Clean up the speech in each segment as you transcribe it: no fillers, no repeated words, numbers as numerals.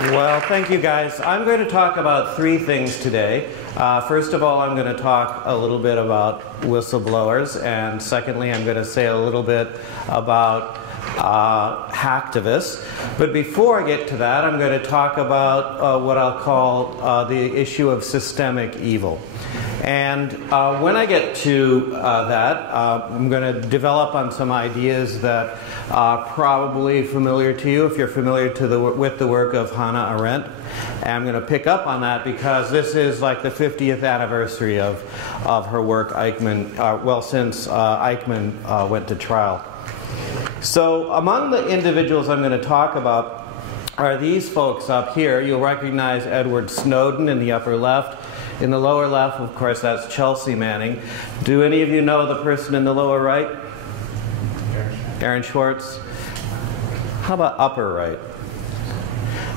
Well, thank you guys. I'm going to talk about three things today. First of all, I'm going to talk a little bit about whistleblowers, and secondly, I'm going to say a little bit about hacktivists. But before I get to that, I'm going to talk about what I'll call the issue of systemic evil. And when I get to that, I'm going to develop on some ideas that are probably familiar to you if you're familiar with the work of Hannah Arendt. And I'm going to pick up on that because this is like the 50th anniversary of her work, Eichmann, well, since Eichmann went to trial. So among the individuals I'm going to talk about are these folks up here. You'll recognize Edward Snowden in the upper left. In the lower left, of course, that's Chelsea Manning. Do any of you know the person in the lower right? Aaron Swartz. How about upper right?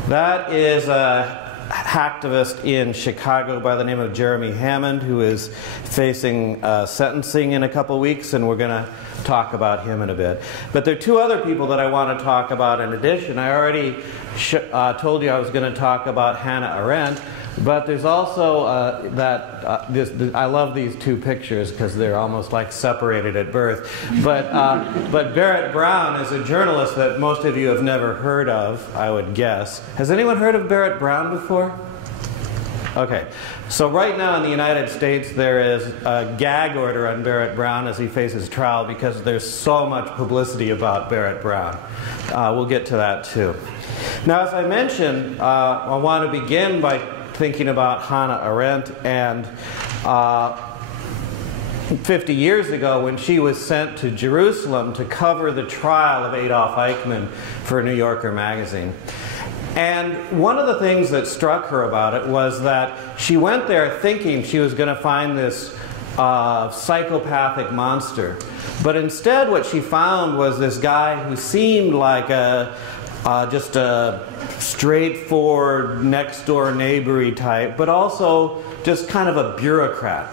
That is a hacktivist in Chicago by the name of Jeremy Hammond, who is facing sentencing in a couple weeks, and we're going to talk about him in a bit. But there are two other people that I want to talk about in addition. I already told you I was going to talk about Hannah Arendt. But there's also I love these two pictures because they're almost like separated at birth. But Barrett Brown is a journalist that most of you have never heard of, I would guess. Has anyone heard of Barrett Brown before? Okay. So right now in the United States there is a gag order on Barrett Brown as he faces trial because there's so much publicity about Barrett Brown. We'll get to that too. Now, as I mentioned, I want to begin by thinking about Hannah Arendt, and 50 years ago when she was sent to Jerusalem to cover the trial of Adolf Eichmann for New Yorker magazine. And one of the things that struck her about it was that she went there thinking she was going to find this psychopathic monster. But instead what she found was this guy who seemed like just a straightforward next-door neighbor-y type, but also just kind of a bureaucrat.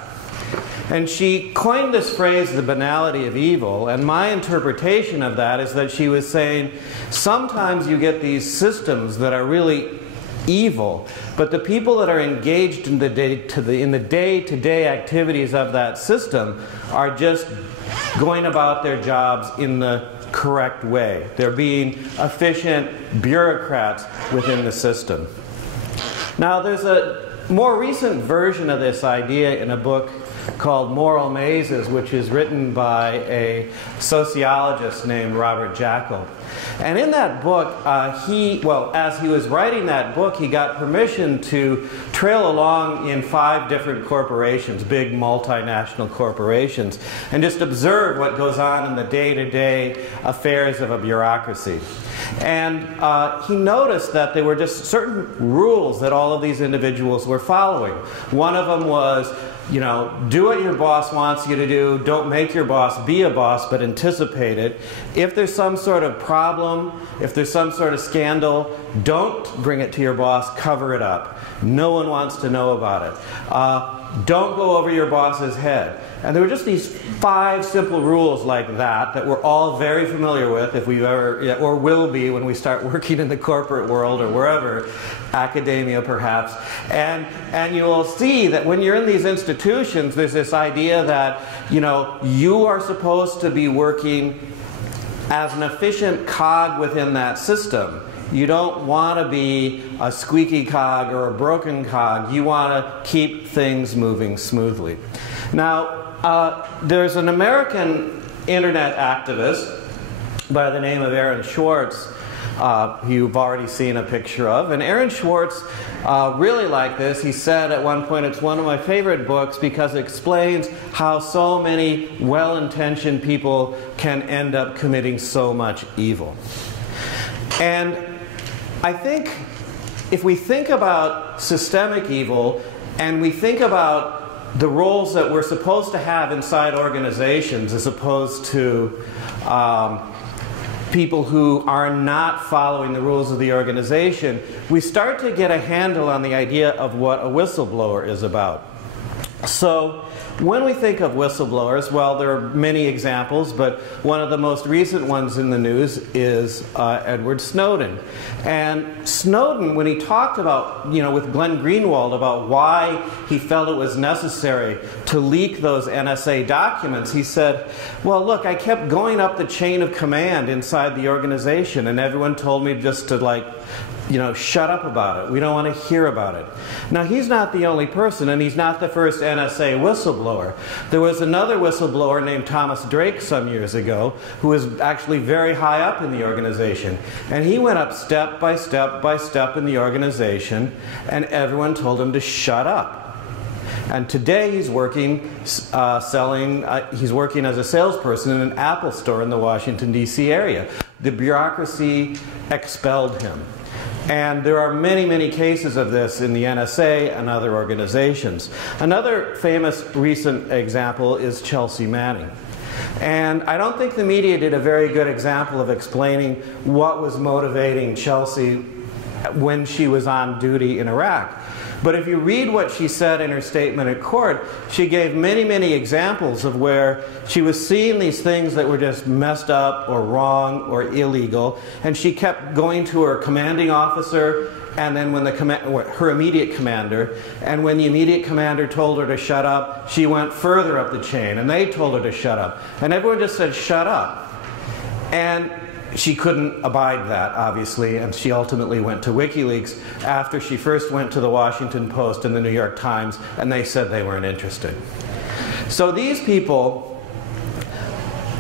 And she coined this phrase, the banality of evil, and my interpretation of that is that she was saying sometimes you get these systems that are really evil, but the people that are engaged in the day-to-day activities of that system are just going about their jobs in the correct way. They're being efficient bureaucrats within the system. Now, there's a more recent version of this idea in a book called Moral Mazes, which is written by a sociologist named Robert Jackal. And in that book, as he was writing that book, he got permission to trail along in 5 different corporations, big multinational corporations, and just observe what goes on in the day-to-day affairs of a bureaucracy. And he noticed that there were just certain rules that all of these individuals were following. One of them was, you know, do what your boss wants you to do. Don't make your boss be a boss, but anticipate it. If there's some sort of problem, if there's some sort of scandal, don't bring it to your boss, cover it up. No one wants to know about it. Don't go over your boss's head. And there were just these 5 simple rules like that we're all very familiar with if we've ever, or will be when we start working in the corporate world or wherever, academia perhaps. And you will see that when you're in these institutions, there's this idea that, you know, you are supposed to be working as an efficient cog within that system. You don't want to be a squeaky cog or a broken cog. You want to keep things moving smoothly. Now, there's an American internet activist by the name of Aaron Swartz, you've already seen a picture of. And Aaron Swartz really liked this. He said at one point, it's one of my favorite books because it explains how so many well-intentioned people can end up committing so much evil. And I think if we think about systemic evil and we think about the roles that we're supposed to have inside organizations as opposed to people who are not following the rules of the organization, we start to get a handle on the idea of what a whistleblower is about. So When we think of whistleblowers, well, there are many examples, but one of the most recent ones in the news is Edward Snowden. And Snowden, when he talked about, with Glenn Greenwald about why he felt it was necessary to leak those NSA documents, he said, well, look, I kept going up the chain of command inside the organization, and everyone told me just to, shut up about it. We don't want to hear about it. Now, he's not the only person, and he's not the first NSA whistleblower. There was another whistleblower named Thomas Drake some years ago who was actually very high up in the organization. And he went up step by step by step in the organization, and everyone told him to shut up. And today he's working he's working as a salesperson in an Apple store in the Washington, D.C. area. The bureaucracy expelled him. And there are many, many cases of this in the NSA and other organizations. Another famous recent example is Chelsea Manning. And I don't think the media did a very good example of explaining what was motivating Chelsea when she was on duty in Iraq. But if you read what she said in her statement at court, she gave many, many examples of where she was seeing these things that were just messed up or wrong or illegal, and she kept going to her commanding officer and then when her immediate commander, and when the immediate commander told her to shut up, she went further up the chain, and they told her to shut up. And everyone just said, shut up. And she couldn't abide that, obviously, and she ultimately went to WikiLeaks after she first went to the Washington Post and the New York Times, and they said they weren't interested. So these people,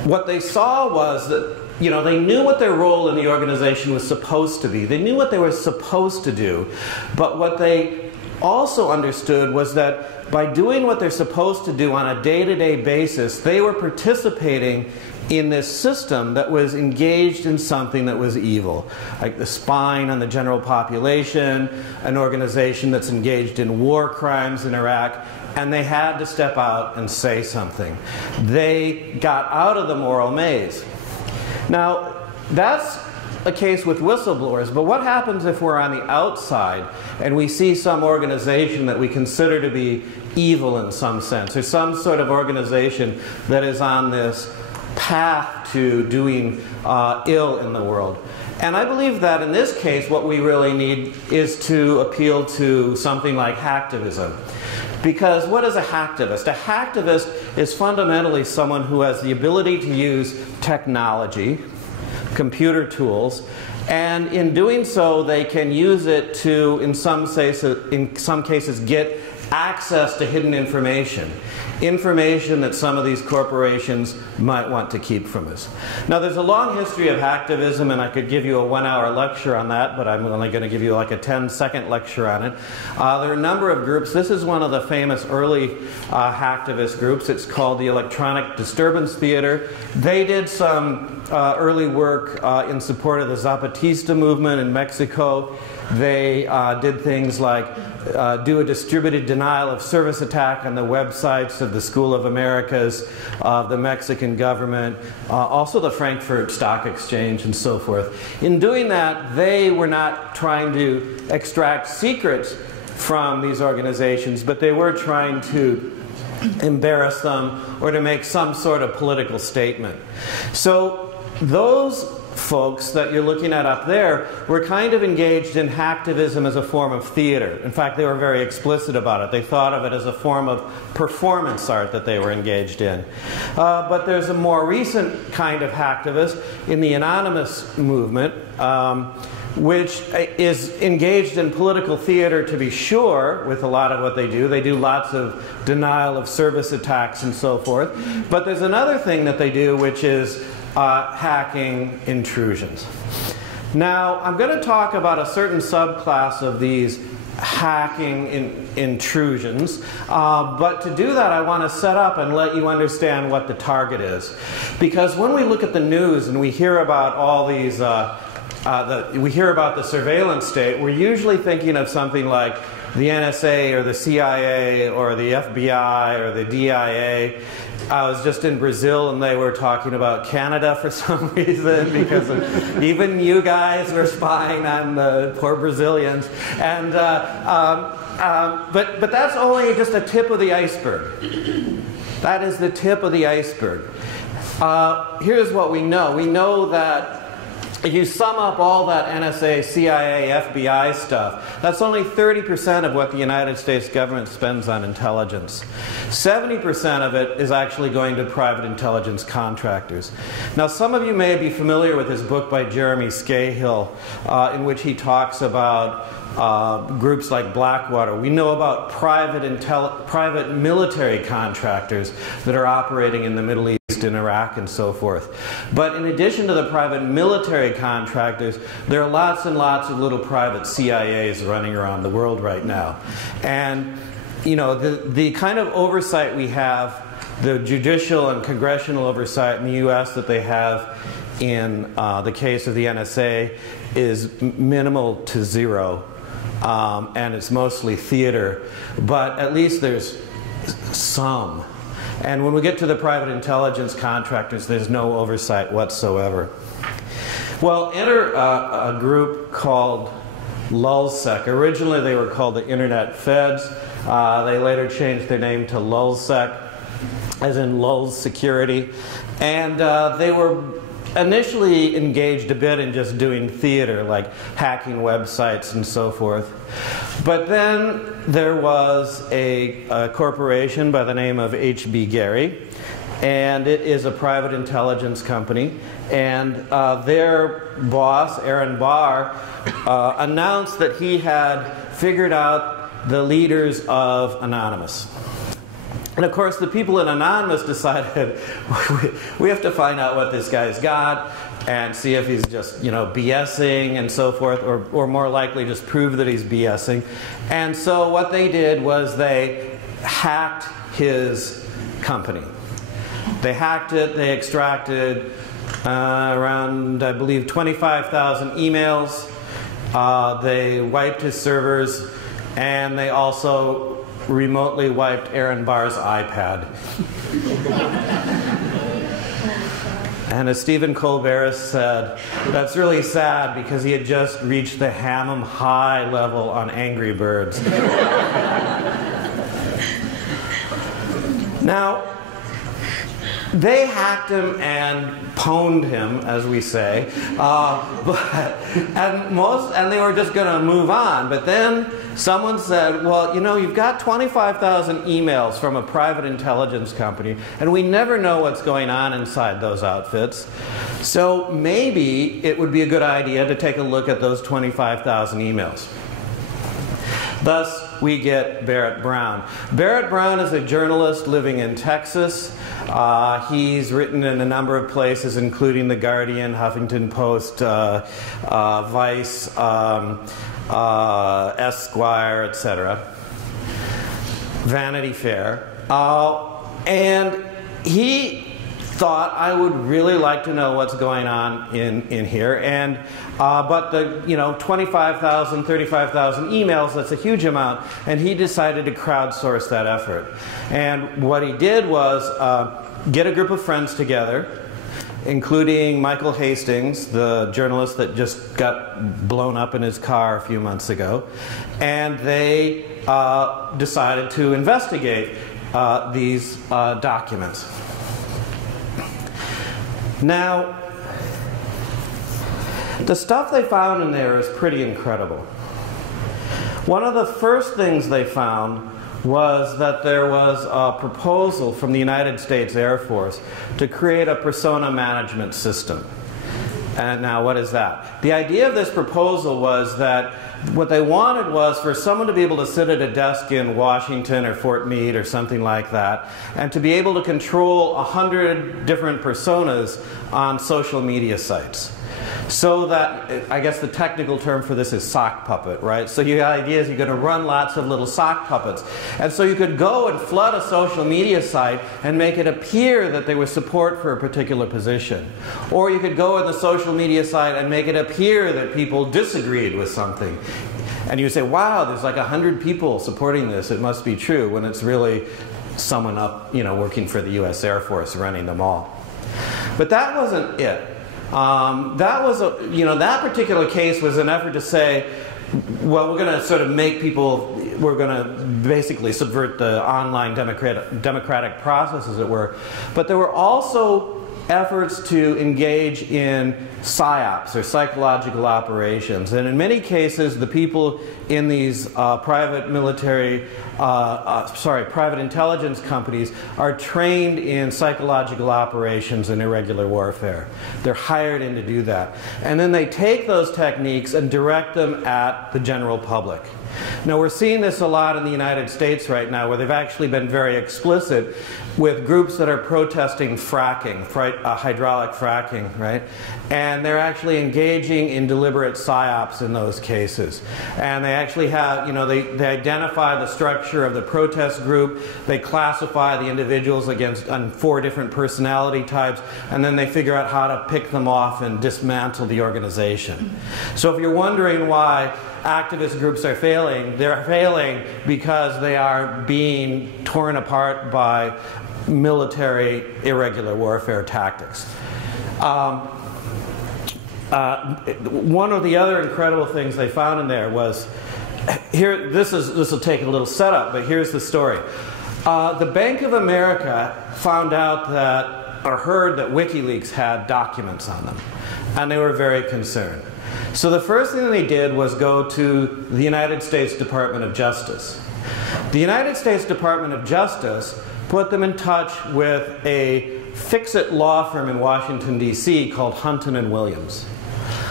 what they saw was that, they knew what their role in the organization was supposed to be. They knew what they were supposed to do, but what they also understood was that by doing what they're supposed to do on a day-to-day basis, they were participating in this system that was engaged in something that was evil, like the spying on the general population, an organization that's engaged in war crimes in Iraq, and they had to step out and say something. They got out of the moral maze. Now, that's a case with whistleblowers, but what happens if we're on the outside and we see some organization that we consider to be evil in some sense, or some sort of organization that is on this path to doing ill in the world? And I believe that in this case what we really need is to appeal to something like hacktivism. Because what is a hacktivist? A hacktivist is fundamentally someone who has the ability to use technology, computer tools, and in doing so they can use it to, in some cases, get access to hidden information. Information that some of these corporations might want to keep from us. Now, there's a long history of hacktivism, and I could give you a 1-hour lecture on that, but I'm only going to give you like a 10-second lecture on it. There are a number of groups. This is one of the famous early hacktivist groups. It's called the Electronic Disturbance Theater. They did some early work in support of the Zapatista movement in Mexico. They did things like do a distributed denial of service attack on the websites of the School of Americas, the Mexican government, also the Frankfurt Stock Exchange, and so forth. In doing that, they were not trying to extract secrets from these organizations, but they were trying to embarrass them or to make some sort of political statement. So those folks that you're looking at up there were kind of engaged in hacktivism as a form of theater. In fact, they were very explicit about it. They thought of it as a form of performance art that they were engaged in. But there's a more recent kind of hacktivist in the anonymous movement, which is engaged in political theater, to be sure, with a lot of what they do. They do lots of denial of service attacks and so forth. But there's another thing that they do, which is hacking intrusions. Now, I'm going to talk about a certain subclass of these hacking intrusions, but to do that I want to set up and let you understand what the target is. Because when we look at the news and we hear about all these, we hear about the surveillance state, we're usually thinking of something like the NSA or the CIA or the FBI or the DIA. I was just in Brazil and they were talking about Canada for some reason because even you guys were spying on the poor Brazilians. And, but that's only just a tip of the iceberg. That is the tip of the iceberg. Here's what we know. We know that if you sum up all that NSA, CIA, FBI stuff, that's only 30% of what the United States government spends on intelligence. 70% of it is actually going to private intelligence contractors. Now, some of you may be familiar with his book by Jeremy Scahill, in which he talks about groups like Blackwater. We know about private military contractors that are operating in the Middle East, in Iraq, and so forth. But in addition to the private military contractors, there are lots and lots of little private CIAs running around the world right now. And you know, the kind of oversight we have, the judicial and congressional oversight in the US that they have in the case of the NSA is minimal to zero. And it's mostly theater, but at least there's some. And when we get to the private intelligence contractors, there's no oversight whatsoever. Well, enter a group called LulzSec. Originally they were called the Internet Feds. They later changed their name to LulzSec, as in Lulz Security. And they were initially engaged a bit in just doing theater, like hacking websites and so forth. But then there was a corporation by the name of H.B. Gary, and it is a private intelligence company. And their boss, Aaron Barr, announced that he had figured out the leaders of Anonymous. And of course, the people in Anonymous decided, we have to find out what this guy's got and see if he's just, you know, BSing and so forth, or more likely just prove that he's BSing. And so what they did was they hacked his company. They hacked it, they extracted around, I believe, 25,000 emails. They wiped his servers, and they also remotely wiped Aaron Barr's iPad. And as Stephen Colbert said, that's really sad because he had just reached the Hammam high level on Angry Birds. Now, they hacked him and pwned him, as we say, and they were just going to move on. But then someone said, well, you know, you've got 25,000 emails from a private intelligence company, and we never know what's going on inside those outfits. So maybe it would be a good idea to take a look at those 25,000 emails. Thus, we get Barrett Brown. Barrett Brown is a journalist living in Texas. He's written in a number of places, including The Guardian, Huffington Post, Vice, Esquire, etc. Vanity Fair. And he thought, I would really like to know what's going on in here. And but the 25,000, 35,000 emails, that's a huge amount, and he decided to crowdsource that effort. And what he did was get a group of friends together, including Michael Hastings, the journalist that just got blown up in his car a few months ago, and they decided to investigate these documents. Now, the stuff they found in there is pretty incredible. One of the first things they found was that there was a proposal from the United States Air Force to create a persona management system. And now, what is that? The idea of this proposal was that what they wanted was for someone to be able to sit at a desk in Washington or Fort Meade or something like that, and to be able to control 100 different personas on social media sites. So that, I guess the technical term for this is sock puppet, right? So your idea is you're going to run lots of little sock puppets. And so you could go and flood a social media site and make it appear that there was support for a particular position. Or you could go on the social media site and make it appear that people disagreed with something. And you say, wow, there's like 100 people supporting this, it must be true, when it's really someone up, working for the US Air Force running them all. But that wasn't it. That was that particular case was an effort to say, well, we're going to sort of make people were going to basically subvert the online democratic process, as it were. But there were also efforts to engage in PSYOPs, or psychological operations. And in many cases, the people in these private intelligence companies are trained in psychological operations and irregular warfare. They're hired in to do that. And then they take those techniques and direct them at the general public. Now, we're seeing this a lot in the United States right now, where they've actually been very explicit with groups that are protesting fracking, hydraulic fracking, right? And they're actually engaging in deliberate PSYOPs in those cases. And they actually have, you know, they identify the structure of the protest group, they classify the individuals on 4 different personality types, and then they figure out how to pick them off and dismantle the organization. So if you're wondering why activist groups are failing, they're failing because they are being torn apart by military irregular warfare tactics. One of the other incredible things they found in there was, this will take a little setup, but here's the story. The Bank of America found out that, or heard that WikiLeaks had documents on them, and they were very concerned. So the first thing they did was go to the United States Department of Justice. The United States Department of Justice put them in touch with a fix-it law firm in Washington, D.C. called Hunton and Williams.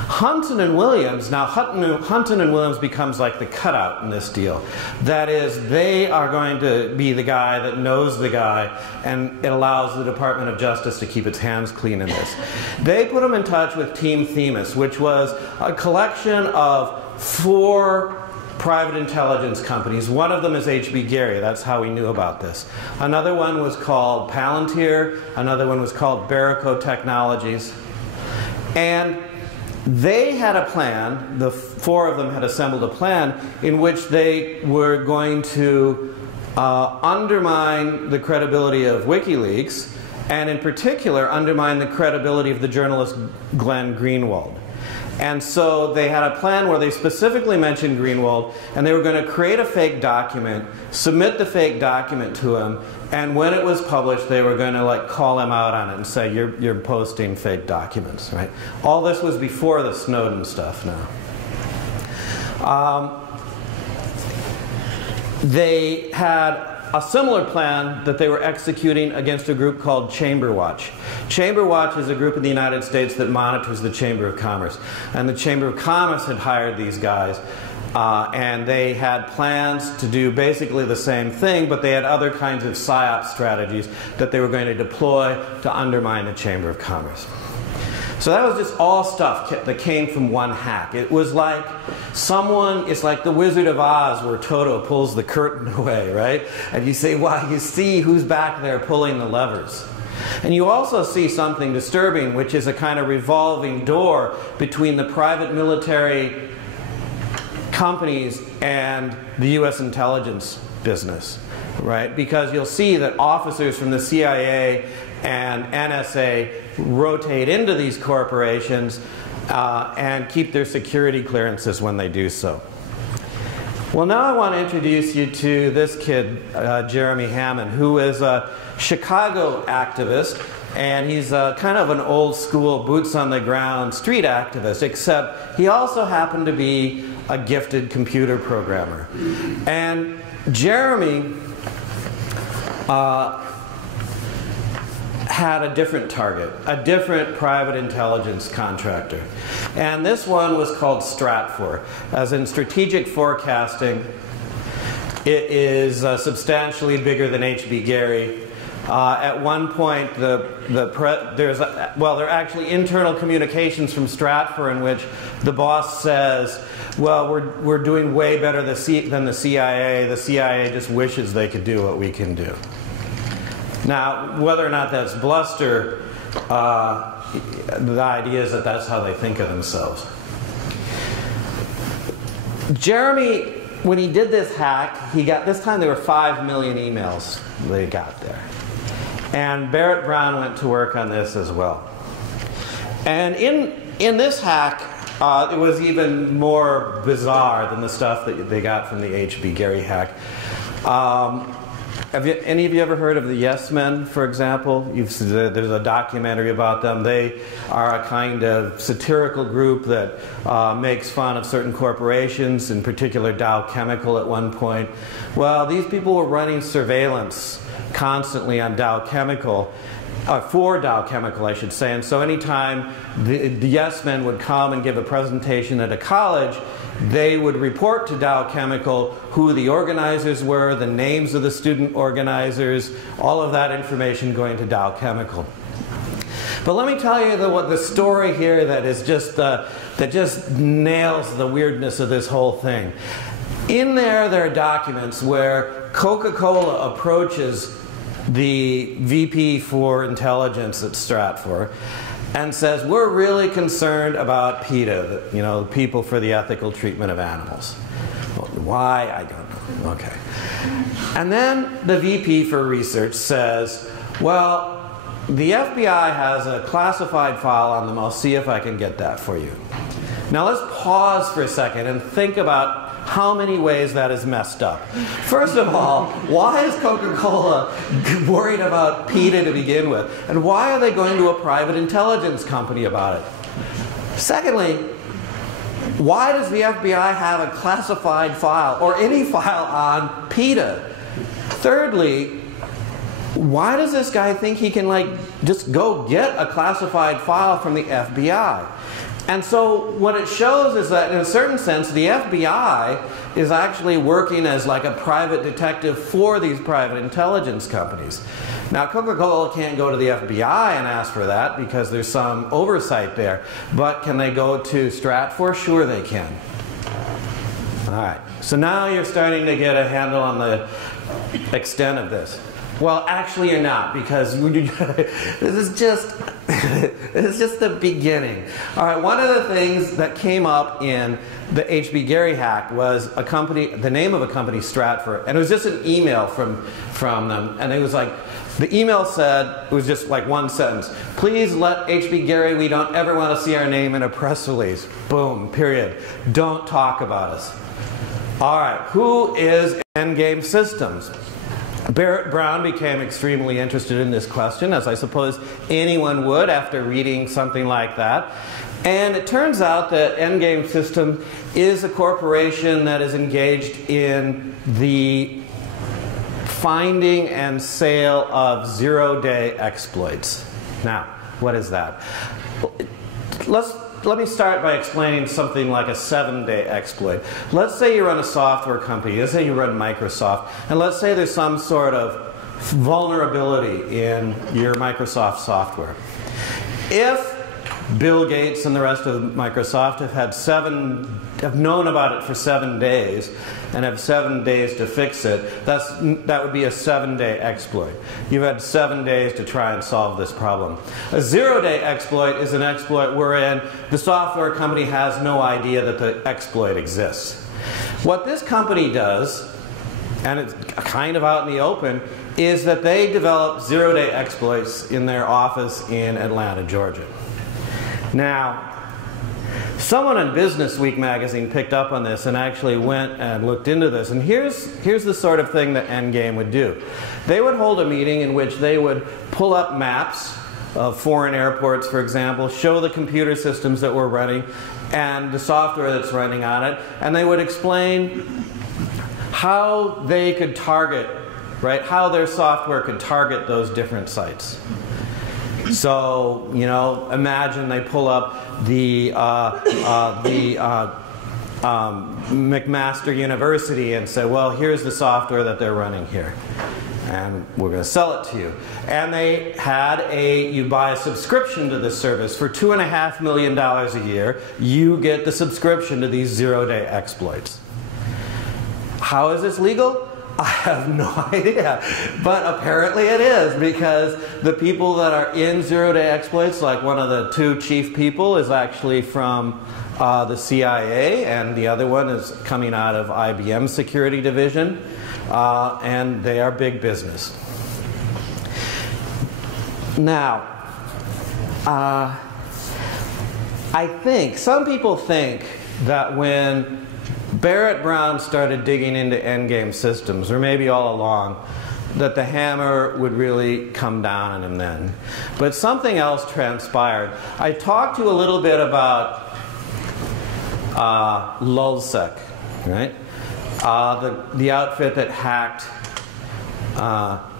Hunton and Williams, now Hunton and Williams becomes like the cutout in this deal. That is, they are going to be the guy that knows the guy, and it allows the Department of Justice to keep its hands clean in this. They put him in touch with Team Themis, which was a collection of 4 private intelligence companies. One of them is H.B. Gary. That's how we knew about this. Another one was called Palantir. Another one was called Barrett Technologies. And they had a plan, the 4 of them had assembled a plan, in which they were going to undermine the credibility of WikiLeaks, and in particular undermine the credibility of the journalist Glenn Greenwald. And so they had a plan where they specifically mentioned Greenwald, and they were going to create a fake document, submit the fake document to him, and when it was published, they were going to like call him out on it and say, you're posting fake documents, right? All this was before the Snowden stuff now. They had a similar plan that they were executing against a group called Chamber Watch. Chamber Watch is a group in the United States that monitors the Chamber of Commerce. And the Chamber of Commerce had hired these guys, and they had plans to do basically the same thing, but they had other kinds of PSYOP strategies that they were going to deploy to undermine the Chamber of Commerce. So that was just all stuff that came from one hack. It was like it's like the Wizard of Oz where Toto pulls the curtain away, right? And you say, wow, you see who's back there pulling the levers. And you also see something disturbing, which is a kind of revolving door between the private military companies and the U.S. intelligence business, right? Because you'll see that officers from the CIA and NSA rotate into these corporations and keep their security clearances when they do so. Well, now I want to introduce you to this kid, Jeremy Hammond, who is a Chicago activist, and he's kind of an old school, boots on the ground street activist, except he also happened to be a gifted computer programmer. And Jeremy had a different target, a different private intelligence contractor. And this one was called Stratfor. As in strategic forecasting, it is substantially bigger than H.B. Gary. At one point, there are actually internal communications from Stratfor in which the boss says, well, we're doing way better than the CIA. The CIA just wishes they could do what we can do. Now, whether or not that's bluster, the idea is that that's how they think of themselves. Jeremy, when he did this hack, this time there were 5 million emails they got there. And Barrett went to work on this as well. And in this hack, it was even more bizarre than the stuff that they got from the H.B. Gary hack. Any of you ever heard of the Yes Men, for example? There's a documentary about them. They are a kind of satirical group that makes fun of certain corporations, in particular Dow Chemical at one point. Well, these people were running surveillance constantly on Dow Chemical, for Dow Chemical, I should say. And so anytime the Yes Men would come and give a presentation at a college, they would report to Dow Chemical who the organizers were, the names of the student organizers, all of that information going to Dow Chemical. But let me tell you the story here that is just that just nails the weirdness of this whole thing. In there are documents where Coca-Cola approaches the VP for intelligence at Stratfor and says, we're really concerned about PETA, you know, people for the ethical treatment of animals. Well, why? I don't know. Okay. And then the VP for research says, well, the FBI has a classified file on them. I'll see if I can get that for you. Now let's pause for a second and think about how many ways that is messed up. First of all, why is Coca-Cola worried about PETA to begin with? And why are they going to a private intelligence company about it? Secondly, why does the FBI have a classified file, or any file, on PETA? Thirdly, why does this guy think he can, like, just go get a classified file from the FBI? And so what it shows is that, in a certain sense, the FBI is actually working as like a private detective for these private intelligence companies. Now, Coca-Cola can't go to the FBI and ask for that because there's some oversight there. But can they go to Stratfor? Sure they can. All right. So now you're starting to get a handle on the extent of this. Well, actually you're not, because this is just the beginning. All right, one of the things that came up in the H.B. Gary hack was a company, the name of a company, Stratfor, and it was just an email from them, and it was like, the email said, it was just like one sentence, please let H.B. Gary, we don't ever want to see our name in a press release. Boom, period. Don't talk about us. All right, who is Endgame Systems? Barrett Brown became extremely interested in this question, as I suppose anyone would after reading something like that. And it turns out that Endgame Systems is a corporation that is engaged in the finding and sale of zero-day exploits. Now, what is that? Let me start by explaining something like a 7-day exploit. Let's say you run a software company. Let's say you run Microsoft. And let's say there's some sort of vulnerability in your Microsoft software. If Bill Gates and the rest of Microsoft have known about it for 7 days and have 7 days to fix it, that would be a 7-day exploit. You've had 7 days to try and solve this problem. A 0-day exploit is an exploit wherein the software company has no idea that the exploit exists. What this company does, and it's kind of out in the open, is that they develop 0-day exploits in their office in Atlanta, Georgia. Now, someone in Business Week magazine picked up on this and actually went and looked into this. And here's the sort of thing that Endgame would do. They would hold a meeting in which they would pull up maps of foreign airports, for example, show the computer systems that were running and the software that's running on it, and they would explain how they could target, right, how their software could target those different sites. So, you know, imagine they pull up the McMaster University and say, well, here's the software that they're running here, and we're going to sell it to you. And they had you buy a subscription to this service for $2.5 million a year. You get the subscription to these 0-day exploits. How is this legal? I have no idea, but apparently it is, because the people that are in 0-day exploits, like one of the 2 chief people is actually from the CIA, and the other one is coming out of IBM's security division, and they are big business. Now, I think, some people think that when Barrett Brown started digging into endgame systems, or maybe all along, that the hammer would really come down on him then. But something else transpired. I talked to you a little bit about Lulzsec, right? The outfit that hacked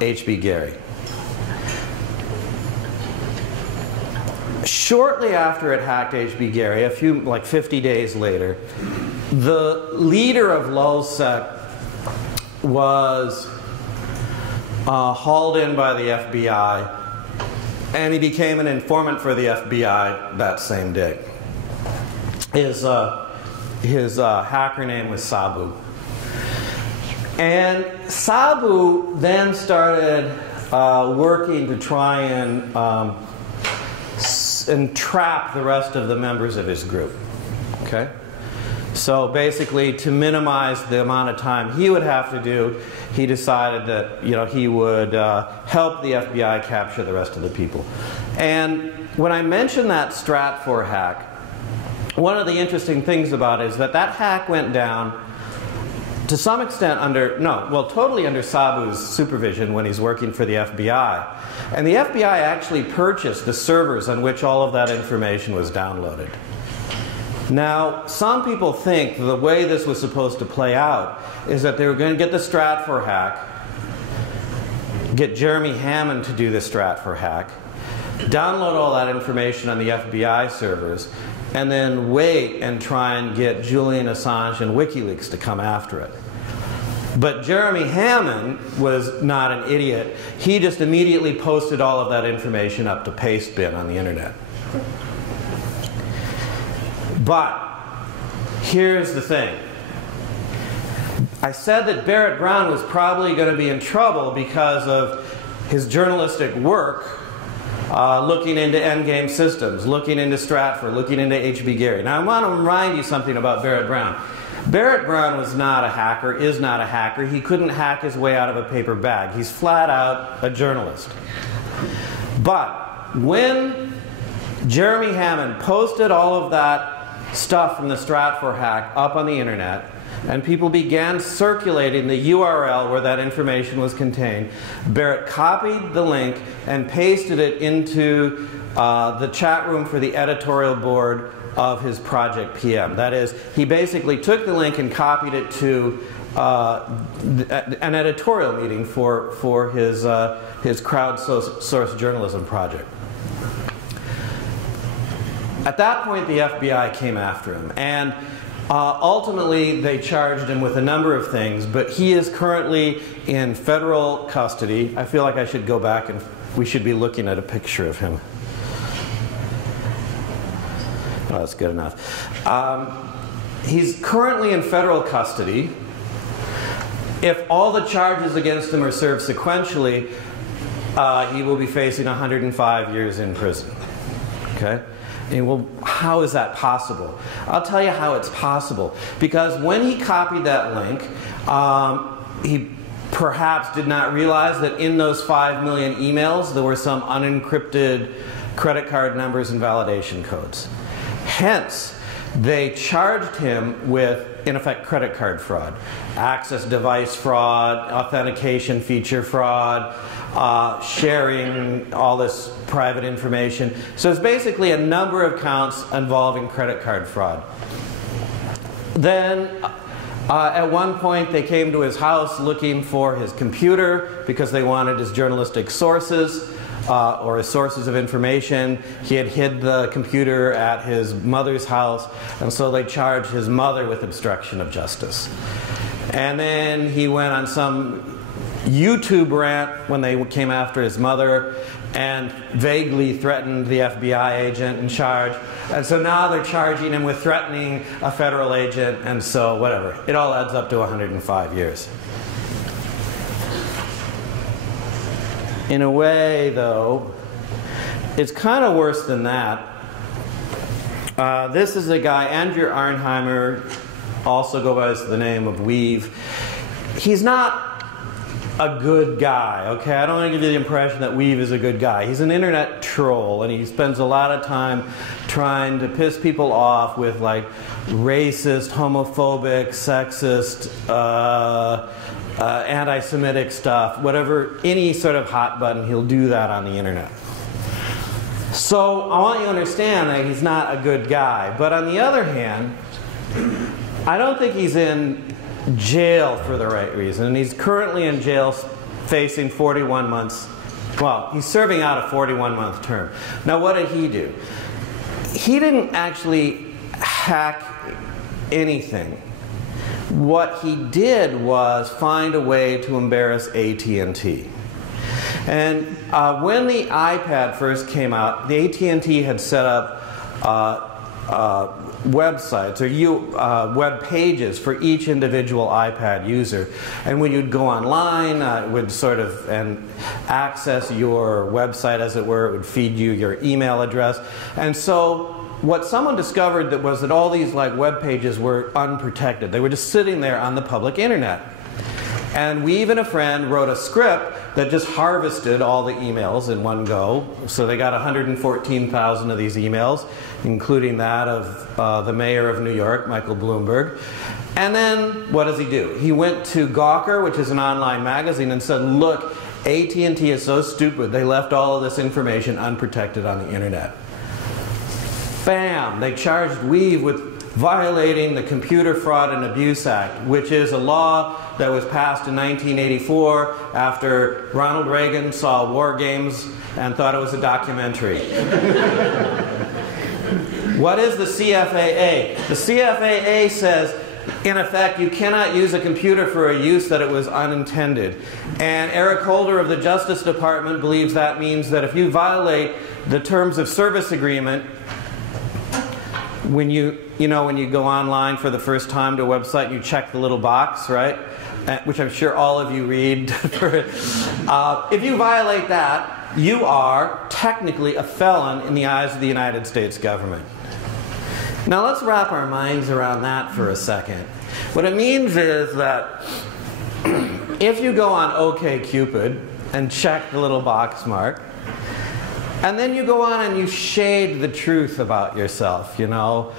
H.B. Gary. Shortly after it hacked H.B. Gary, a few, like 50 days later, the leader of Lulzsec was hauled in by the FBI, and he became an informant for the FBI that same day. His hacker name was Sabu. And Sabu then started working to try and entrap the rest of the members of his group. Okay? So basically, to minimize the amount of time he would have to do, he decided that, you know, he would help the FBI capture the rest of the people. And when I mentioned that Stratfor hack, one of the interesting things about it is that that hack went down to some extent totally under Sabu's supervision when he's working for the FBI. And the FBI actually purchased the servers on which all of that information was downloaded. Now, some people think the way this was supposed to play out is that they were going to get the Stratfor hack, get Jeremy Hammond to do the Stratfor hack, download all that information on the FBI servers, and then wait and try and get Julian Assange and WikiLeaks to come after it. But Jeremy Hammond was not an idiot. He just immediately posted all of that information up to Pastebin on the internet. But here's the thing. I said that Barrett Brown was probably going to be in trouble because of his journalistic work looking into endgame systems, looking into Stratfor, looking into H.B. Gary. Now I want to remind you something about Barrett Brown. Barrett Brown was not a hacker, is not a hacker. He couldn't hack his way out of a paper bag. He's flat out a journalist. But when Jeremy Hammond posted all of that stuff from the Stratfor hack up on the internet, and people began circulating the URL where that information was contained, Barrett copied the link and pasted it into the chat room for the editorial board of his Project PM. That is, he basically took the link and copied it to an editorial meeting for his crowdsourced journalism project. At that point, the FBI came after him, and ultimately they charged him with a number of things, but he is currently in federal custody. I feel like I should go back and we should be looking at a picture of him. Oh, that's good enough. He's currently in federal custody. If all the charges against him are served sequentially, he will be facing 105 years in prison. Okay? And well, how is that possible? I'll tell you how it's possible. Because when he copied that link, he perhaps did not realize that in those 5 million emails there were some unencrypted credit card numbers and validation codes. Hence, they charged him with, in effect, credit card fraud, access device fraud, authentication feature fraud, sharing all this private information. So it's basically a number of counts involving credit card fraud. Then at one point they came to his house looking for his computer because they wanted his journalistic sources or his sources of information. He had hid the computer at his mother's house, and so they charged his mother with obstruction of justice. And then he went on some YouTube rant when they came after his mother and vaguely threatened the FBI agent in charge. And so now they're charging him with threatening a federal agent, and so whatever. It all adds up to 105 years. In a way, though, it's kind of worse than that. This is a guy, Andrew Arnheimer, also go by the name of Weave. He's not a good guy, okay? I don't want to give you the impression that Weave is a good guy. He's an internet troll, and he spends a lot of time trying to piss people off with like racist, homophobic, sexist, anti-Semitic stuff. Whatever, any sort of hot button, he'll do that on the internet. So I want you to understand that he's not a good guy. But on the other hand, I don't think he's in jail for the right reason. And he's currently in jail facing 41 months. Well, he's serving out a 41-month term. Now, what did he do? He didn't actually hack anything. What he did was find a way to embarrass AT&T. And when the iPad first came out, the AT&T had set up websites or web pages for each individual iPad user. And when you'd go online, it would sort of access your website, as it were. It would feed you your email address. And so what someone discovered was that all these like web pages were unprotected. They were just sitting there on the public internet. And Weave and a friend wrote a script that just harvested all the emails in one go. So they got 114,000 of these emails, including that of the mayor of New York, Michael Bloomberg. And then what does he do? He went to Gawker, which is an online magazine, and said, look, AT&T is so stupid, they left all of this information unprotected on the internet. Bam! They charged Weave with violating the Computer Fraud and Abuse Act, which is a law that was passed in 1984 after Ronald Reagan saw War Games and thought it was a documentary. What is the CFAA? The CFAA says, in effect, you cannot use a computer for a use that it was unintended. And Eric Holder of the Justice Department believes that means that if you violate the terms of service agreement, when you go online for the first time to a website, you check the little box, right? Which I'm sure all of you read. If you violate that, you are technically a felon in the eyes of the United States government. Now let's wrap our minds around that for a second. What it means is that if you go on OkCupid and check the little box mark, and then you go on and you shade the truth about yourself, well,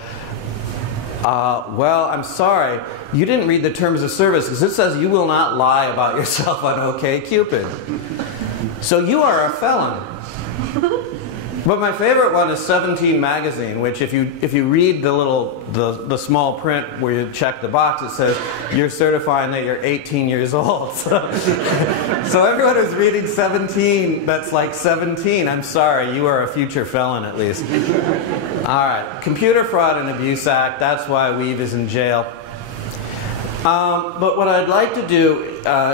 I'm sorry, you didn't read the terms of service because it says you will not lie about yourself on OkCupid. So you are a felon. But my favorite one is 17 magazine, which if you read the small print where you check the box, it says you're certifying that you're 18 years old. So everyone who's reading 17 that's like 17, I'm sorry, you are a future felon at least. All right, Computer Fraud and Abuse Act, that's why Weave is in jail. But what I'd like to do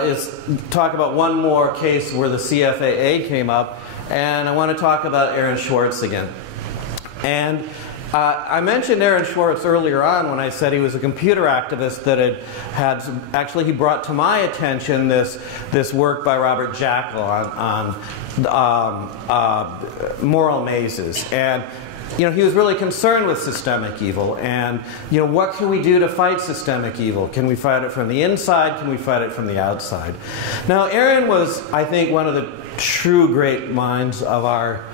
is talk about one more case where the CFAA came up. And I want to talk about Aaron Swartz again. And I mentioned Aaron Swartz earlier on when I said he was a computer activist that actually he brought to my attention this work by Robert Jackal on moral mazes. And he was really concerned with systemic evil. And what can we do to fight systemic evil? Can we fight it from the inside? Can we fight it from the outside? Now, Aaron was, I think, one of the true great minds of our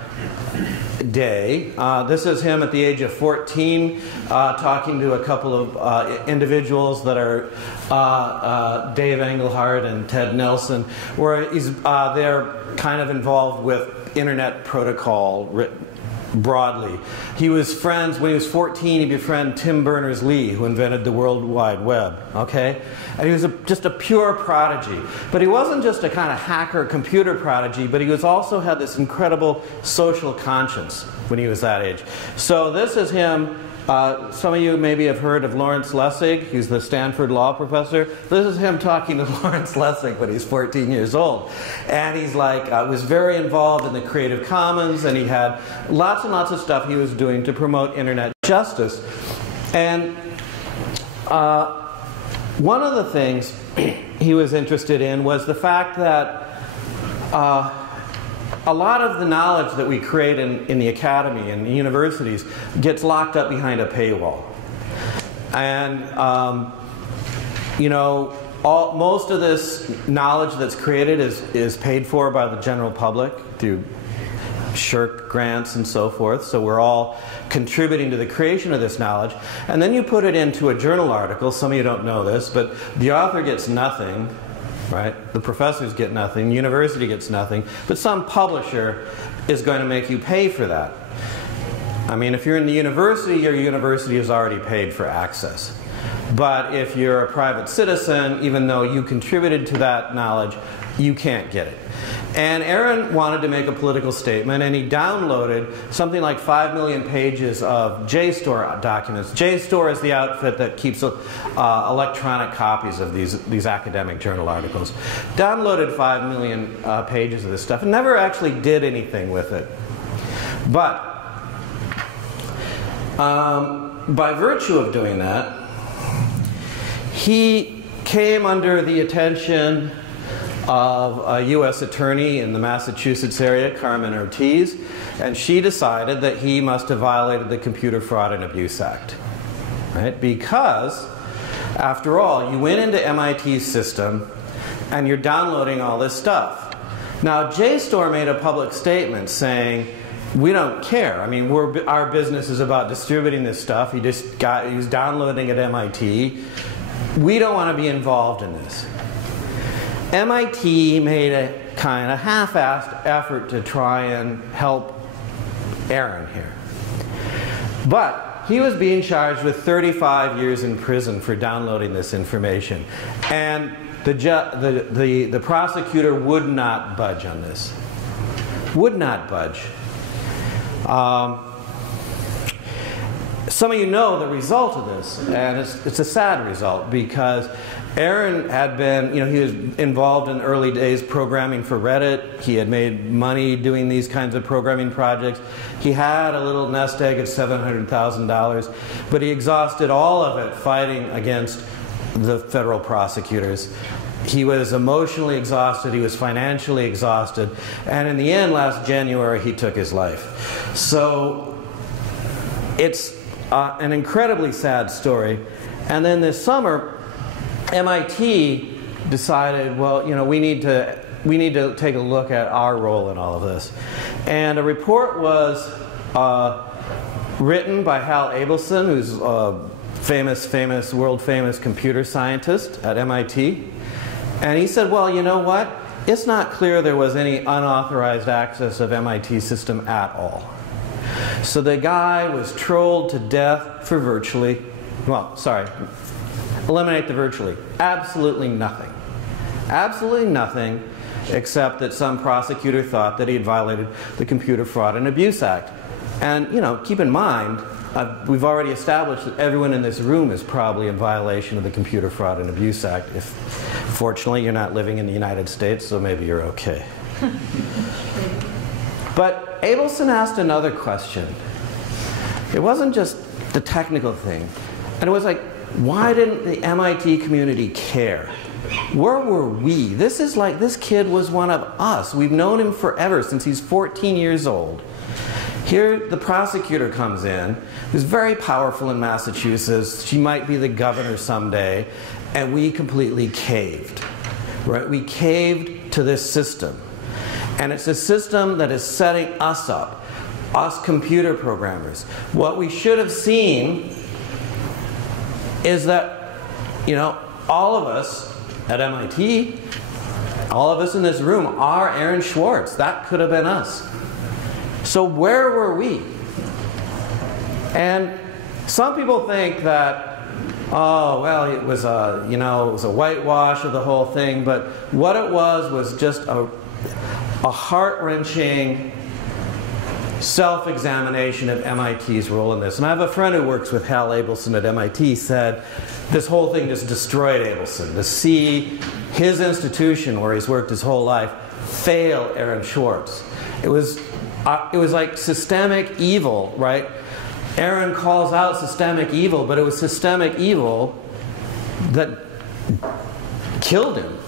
day. This is him at the age of 14 talking to a couple of individuals that are Dave Engelhardt and Ted Nelson, where they're kind of involved with internet protocol broadly. He was friends, when he was 14, he befriended Tim Berners-Lee, who invented the World Wide Web, okay? And he was just a pure prodigy. But he wasn't just a kind of hacker computer prodigy, but he also had this incredible social conscience when he was that age. So this is him. Some of you maybe have heard of Lawrence Lessig. He's the Stanford law professor. This is him talking to Lawrence Lessig when he's 14 years old. And he's like, was very involved in the Creative Commons, and he had lots and lots of stuff he was doing to promote internet justice. And one of the things he was interested in was the fact that a lot of the knowledge that we create in the academy and the universities gets locked up behind a paywall. And, most of this knowledge that's created is paid for by the general public through shirk grants and so forth. So we're all contributing to the creation of this knowledge. And then you put it into a journal article. Some of you don't know this, but the author gets nothing, right? The professors get nothing, the university gets nothing, but some publisher is going to make you pay for that. I mean, if you're in the university, your university has already paid for access. But if you're a private citizen, even though you contributed to that knowledge, you can't get it. And Aaron wanted to make a political statement, and he downloaded something like 5 million pages of JSTOR documents. JSTOR is the outfit that keeps electronic copies of these academic journal articles. Downloaded 5 million pages of this stuff and never actually did anything with it. But by virtue of doing that, he came under the attention of a U.S. attorney in the Massachusetts area, Carmen Ortiz, and she decided that he must have violated the Computer Fraud and Abuse Act, right? Because, after all, you went into MIT's system and you're downloading all this stuff. Now, JSTOR made a public statement saying, we don't care. I mean, our business is about distributing this stuff. He was downloading at MIT. We don't want to be involved in this. MIT made a kind of half-assed effort to try and help Aaron here. But he was being charged with 35 years in prison for downloading this information. And the prosecutor would not budge on this. Would not budge. Some of you know the result of this, and it's a sad result, because Aaron had been, he was involved in early days programming for Reddit. He had made money doing these kinds of programming projects. He had a little nest egg of $700,000, but he exhausted all of it fighting against the federal prosecutors. He was emotionally exhausted, he was financially exhausted, and in the end, last January, he took his life. So it's an incredibly sad story. And then this summer, MIT decided, well, we need to take a look at our role in all of this. And a report was written by Hal Abelson, who's a world-famous computer scientist at MIT. And he said, well, you know what? It's not clear there was any unauthorized access of MIT system at all. So the guy was trolled to death for virtually, eliminate the virtually. Absolutely nothing. Absolutely nothing, except that some prosecutor thought that he had violated the Computer Fraud and Abuse Act. And, keep in mind, we've already established that everyone in this room is probably in violation of the Computer Fraud and Abuse Act. Fortunately, you're not living in the United States, so maybe you're okay. But Abelson asked another question. It wasn't just the technical thing. And it was like, why didn't the MIT community care? Where were we? This kid was one of us. We've known him forever, since he's 14 years old. Here, the prosecutor comes in, who's very powerful in Massachusetts. She might be the governor someday. And we completely caved. Right? We caved to this system. And it's a system that is setting us up, us computer programmers. What we should have seen is that, all of us at MIT, all of us in this room are Aaron Swartz. That could have been us. So where were we? And some people think that, oh, well, it was a whitewash of the whole thing, but what it was just a heart-wrenching self-examination of MIT's role in this. And I have a friend who works with Hal Abelson at MIT said this whole thing just destroyed Abelson. To see his institution, where he's worked his whole life, fail Aaron Swartz. It was like systemic evil, right? Aaron calls out systemic evil, but it was systemic evil that killed him.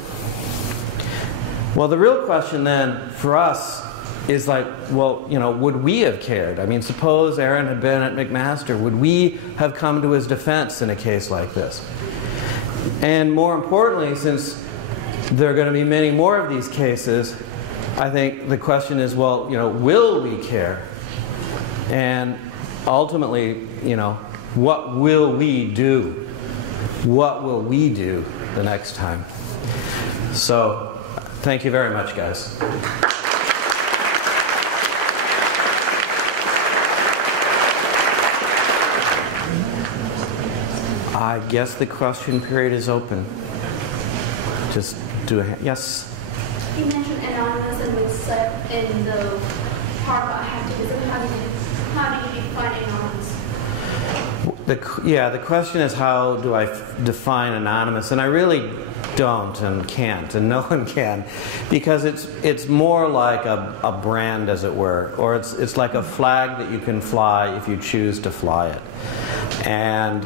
Well, the real question then for us is like, well, would we have cared? I mean, suppose Aaron had been at McMaster. Would we have come to his defense in a case like this? And more importantly, since there are going to be many more of these cases, I think the question is, well, will we care? And ultimately, what will we do? What will we do the next time? So, thank you very much, guys. I guess the question period is open. Just do a yes. You mentioned anonymous and mixed up in the part about hacktivism. How do you define anonymous? The question is, how do I define anonymous? And I really don't and can't, and no one can, because it's more like a brand, as it were, or it's like a flag that you can fly if you choose to fly it. And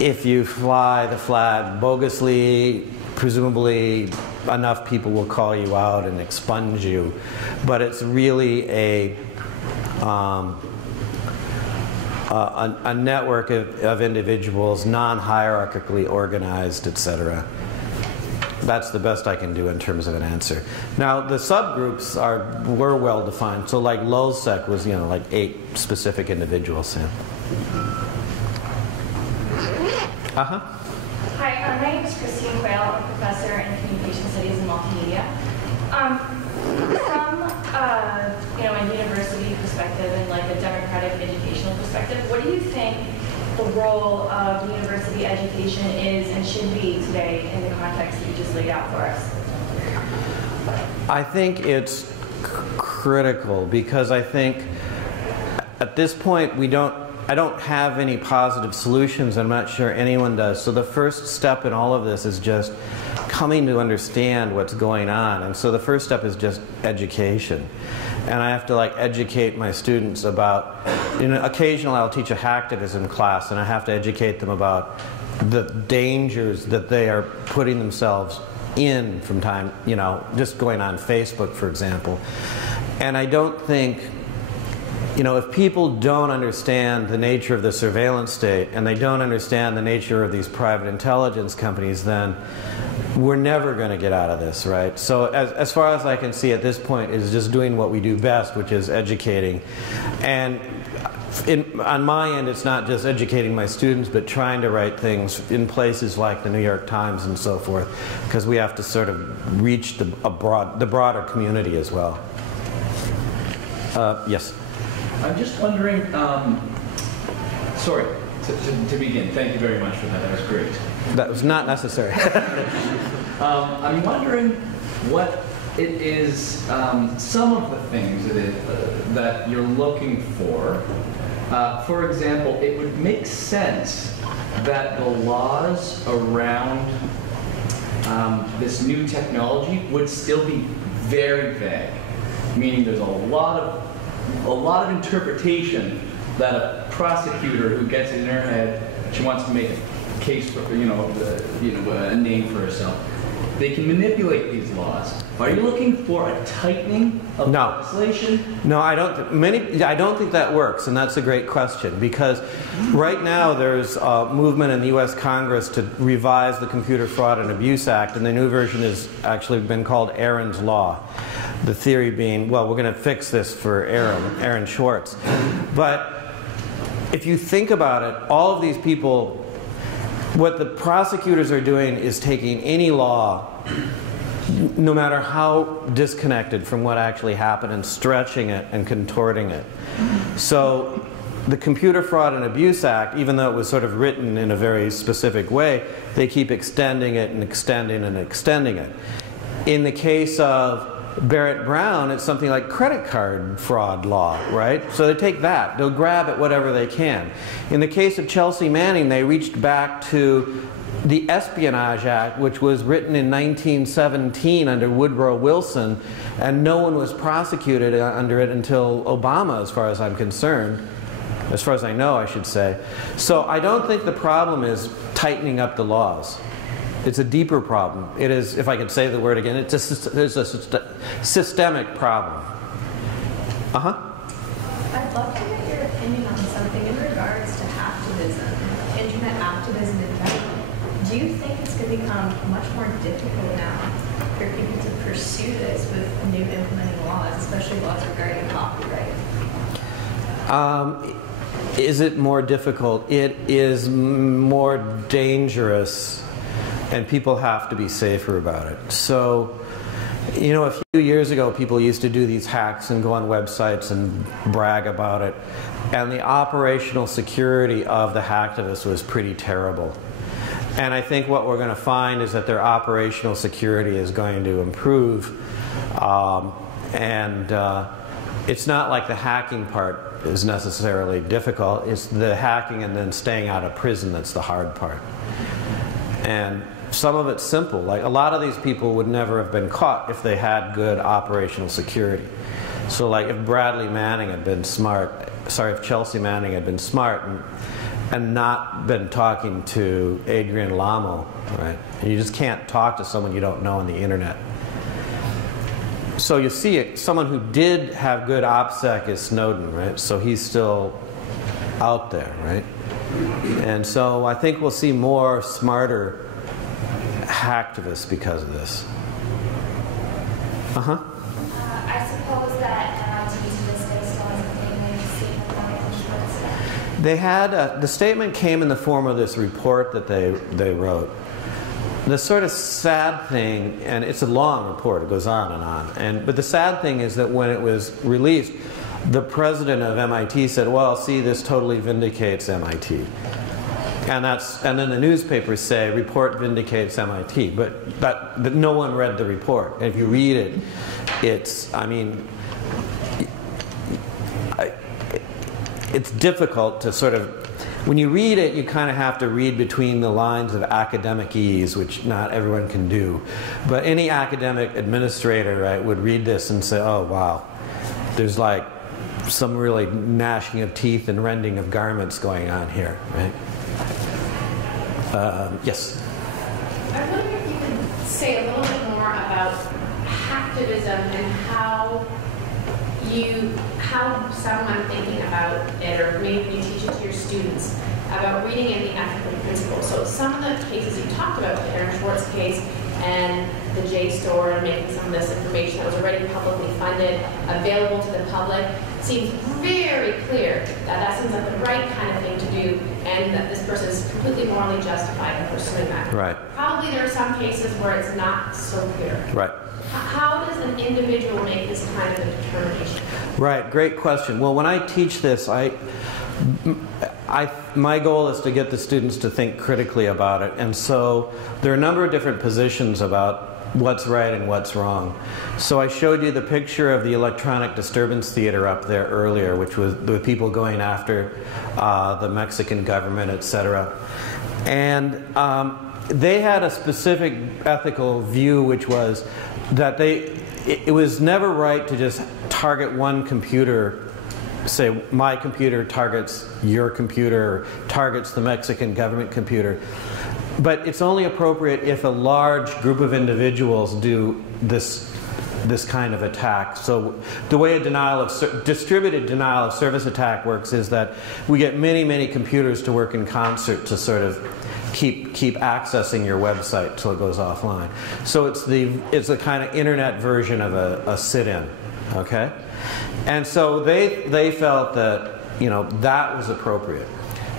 if you fly the flag bogusly, presumably enough people will call you out and expunge you. But it's really a network of individuals, non-hierarchically organized, etc. That's the best I can do in terms of an answer. Now, the subgroups were well defined. So, like LulzSec was, like 8 specific individuals. Yeah. Hi, my name is Christine Quayle. I'm a professor in communication studies and multimedia. From a university perspective and like a democratic educational perspective, what do you think the role of university education is and should be today in the context that you just laid out for us? I think it's critical, because I think at this point I don't have any positive solutions. I'm not sure anyone does. So the first step in all of this is just coming to understand what's going on. And so the first step is just education. And I have to educate my students about, occasionally I'll teach a hacktivism class and I have to educate them about the dangers that they are putting themselves in from time, just going on Facebook, for example. And I don't think, if people don't understand the nature of the surveillance state and they don't understand the nature of these private intelligence companies, then we're never going to get out of this, right? So as far as I can see at this point is just doing what we do best, which is educating. And on my end, it's not just educating my students, but trying to write things in places like the New York Times and so forth, because we have to sort of reach the broader community as well. Yes? I'm just wondering, sorry, to begin, thank you very much for that. That was great. That was not necessary. I'm wondering what it is, some of the things that you're looking for. For example, it would make sense that the laws around this new technology would still be very vague, meaning there's a lot of interpretation that a prosecutor who gets it in her head, she wants to make a case for, a name for herself. They can manipulate these laws. Are you looking for a tightening of legislation? No, I don't think that works, and that's a great question, because right now there's a movement in the U.S. Congress to revise the Computer Fraud and Abuse Act, and the new version has actually been called Aaron's Law. The theory being, well, we're going to fix this for Aaron Swartz. But if you think about it, all of these people, what the prosecutors are doing is taking any law, no matter how disconnected from what actually happened, and stretching it and contorting it. So the Computer Fraud and Abuse Act, even though it was sort of written in a very specific way, they keep extending it and extending and extending it. In the case of Barrett Brown, it's something like credit card fraud law, right? So they take that, they'll grab at whatever they can. In the case of Chelsea Manning, they reached back to the Espionage Act, which was written in 1917 under Woodrow Wilson, and no one was prosecuted under it until Obama, as far as I'm concerned. As far as I know, I should say. So I don't think the problem is tightening up the laws. It's a deeper problem. It is, if I could say the word again, it's a systemic problem. I'd love to get your opinion on something in regards to hacktivism, internet activism in general. difficult now for people to pursue this with new implementing laws, especially laws regarding copyright? Is it more difficult? It is more dangerous, and people have to be safer about it. So, you know, a few years ago, people used to do these hacks and go on websites and brag about it, and the operational security of the hacktivists was pretty terrible. And I think what we're going to find is that their operational security is going to improve, it's not like the hacking part is necessarily difficult. It's the hacking and then staying out of prison that's the hard part. And some of it's simple. Like, a lot of these people would never have been caught if they had good operational security. So, like, if Bradley Manning had been smart, sorry, if Chelsea Manning had been smart and not been talking to Adrian Lamo, right? And you just can't talk to someone you don't know on the internet. So you see it, someone who did have good OPSEC is Snowden, right? So he's still out there, right? And so I think we'll see more smarter hacktivists because of this. I suppose that MIT to this day still hasn't made any statement on Swartz. They had, the statement came in the form of this report that they wrote. The sort of sad thing, and it's a long report, it goes on and on, but the sad thing is that when it was released, the president of MIT said, well, see, this totally vindicates MIT. And then the newspapers say, report vindicates MIT, but no one read the report. And if you read it, it's, I mean, it's difficult to sort of, when you read it, you kind of have to read between the lines of academic ease, which not everyone can do. But any academic administrator, right, would read this and say, oh, wow, there's like some really gnashing of teeth and rending of garments going on here, right? Yes? I wonder if you could say a little bit more about hacktivism and how someone thinking about it, or maybe you teach it to your students, about reading in the ethical principles. So some of the cases you talked about, the Aaron Swartz case and the JSTOR, and making some of this information that was already publicly funded available to the public, seems very clear that that seems like the right kind of thing to do, and that this person is completely morally justified in pursuing that. Right. Probably there are some cases where it's not so clear. Right. How does an individual make this kind of a determination? Right, great question. Well, when I teach this, my goal is to get the students to think critically about it. And so there are a number of different positions about what's right and what's wrong. So I showed you the picture of the electronic disturbance theater up there earlier, which was the people going after the Mexican government, etc. And they had a specific ethical view, which was that it was never right to just target one computer, say my computer targets your computer, or targets the Mexican government computer. But it's only appropriate if a large group of individuals do this kind of attack. So the way a distributed denial of service attack works is that we get many, many computers to work in concert to sort of keep accessing your website till it goes offline. So it's a kind of internet version of a sit-in, okay? And so they felt that, you know, that was appropriate.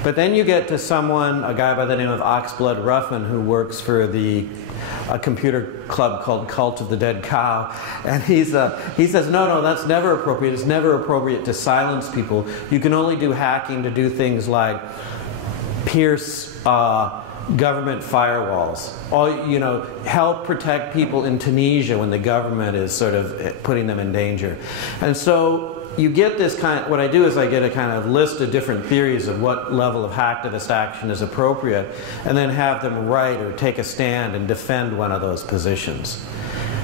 But then you get to a guy by the name of Oxblood Ruffin, who works for a computer club called Cult of the Dead Cow, and he says, no, that's never appropriate. It's never appropriate to silence people. You can only do hacking to do things like pierce government firewalls, or, you know, help protect people in Tunisia when the government is sort of putting them in danger. And so you get this what I do is I get a kind of list of different theories of what level of hacktivist action is appropriate, and then have them write or take a stand and defend one of those positions.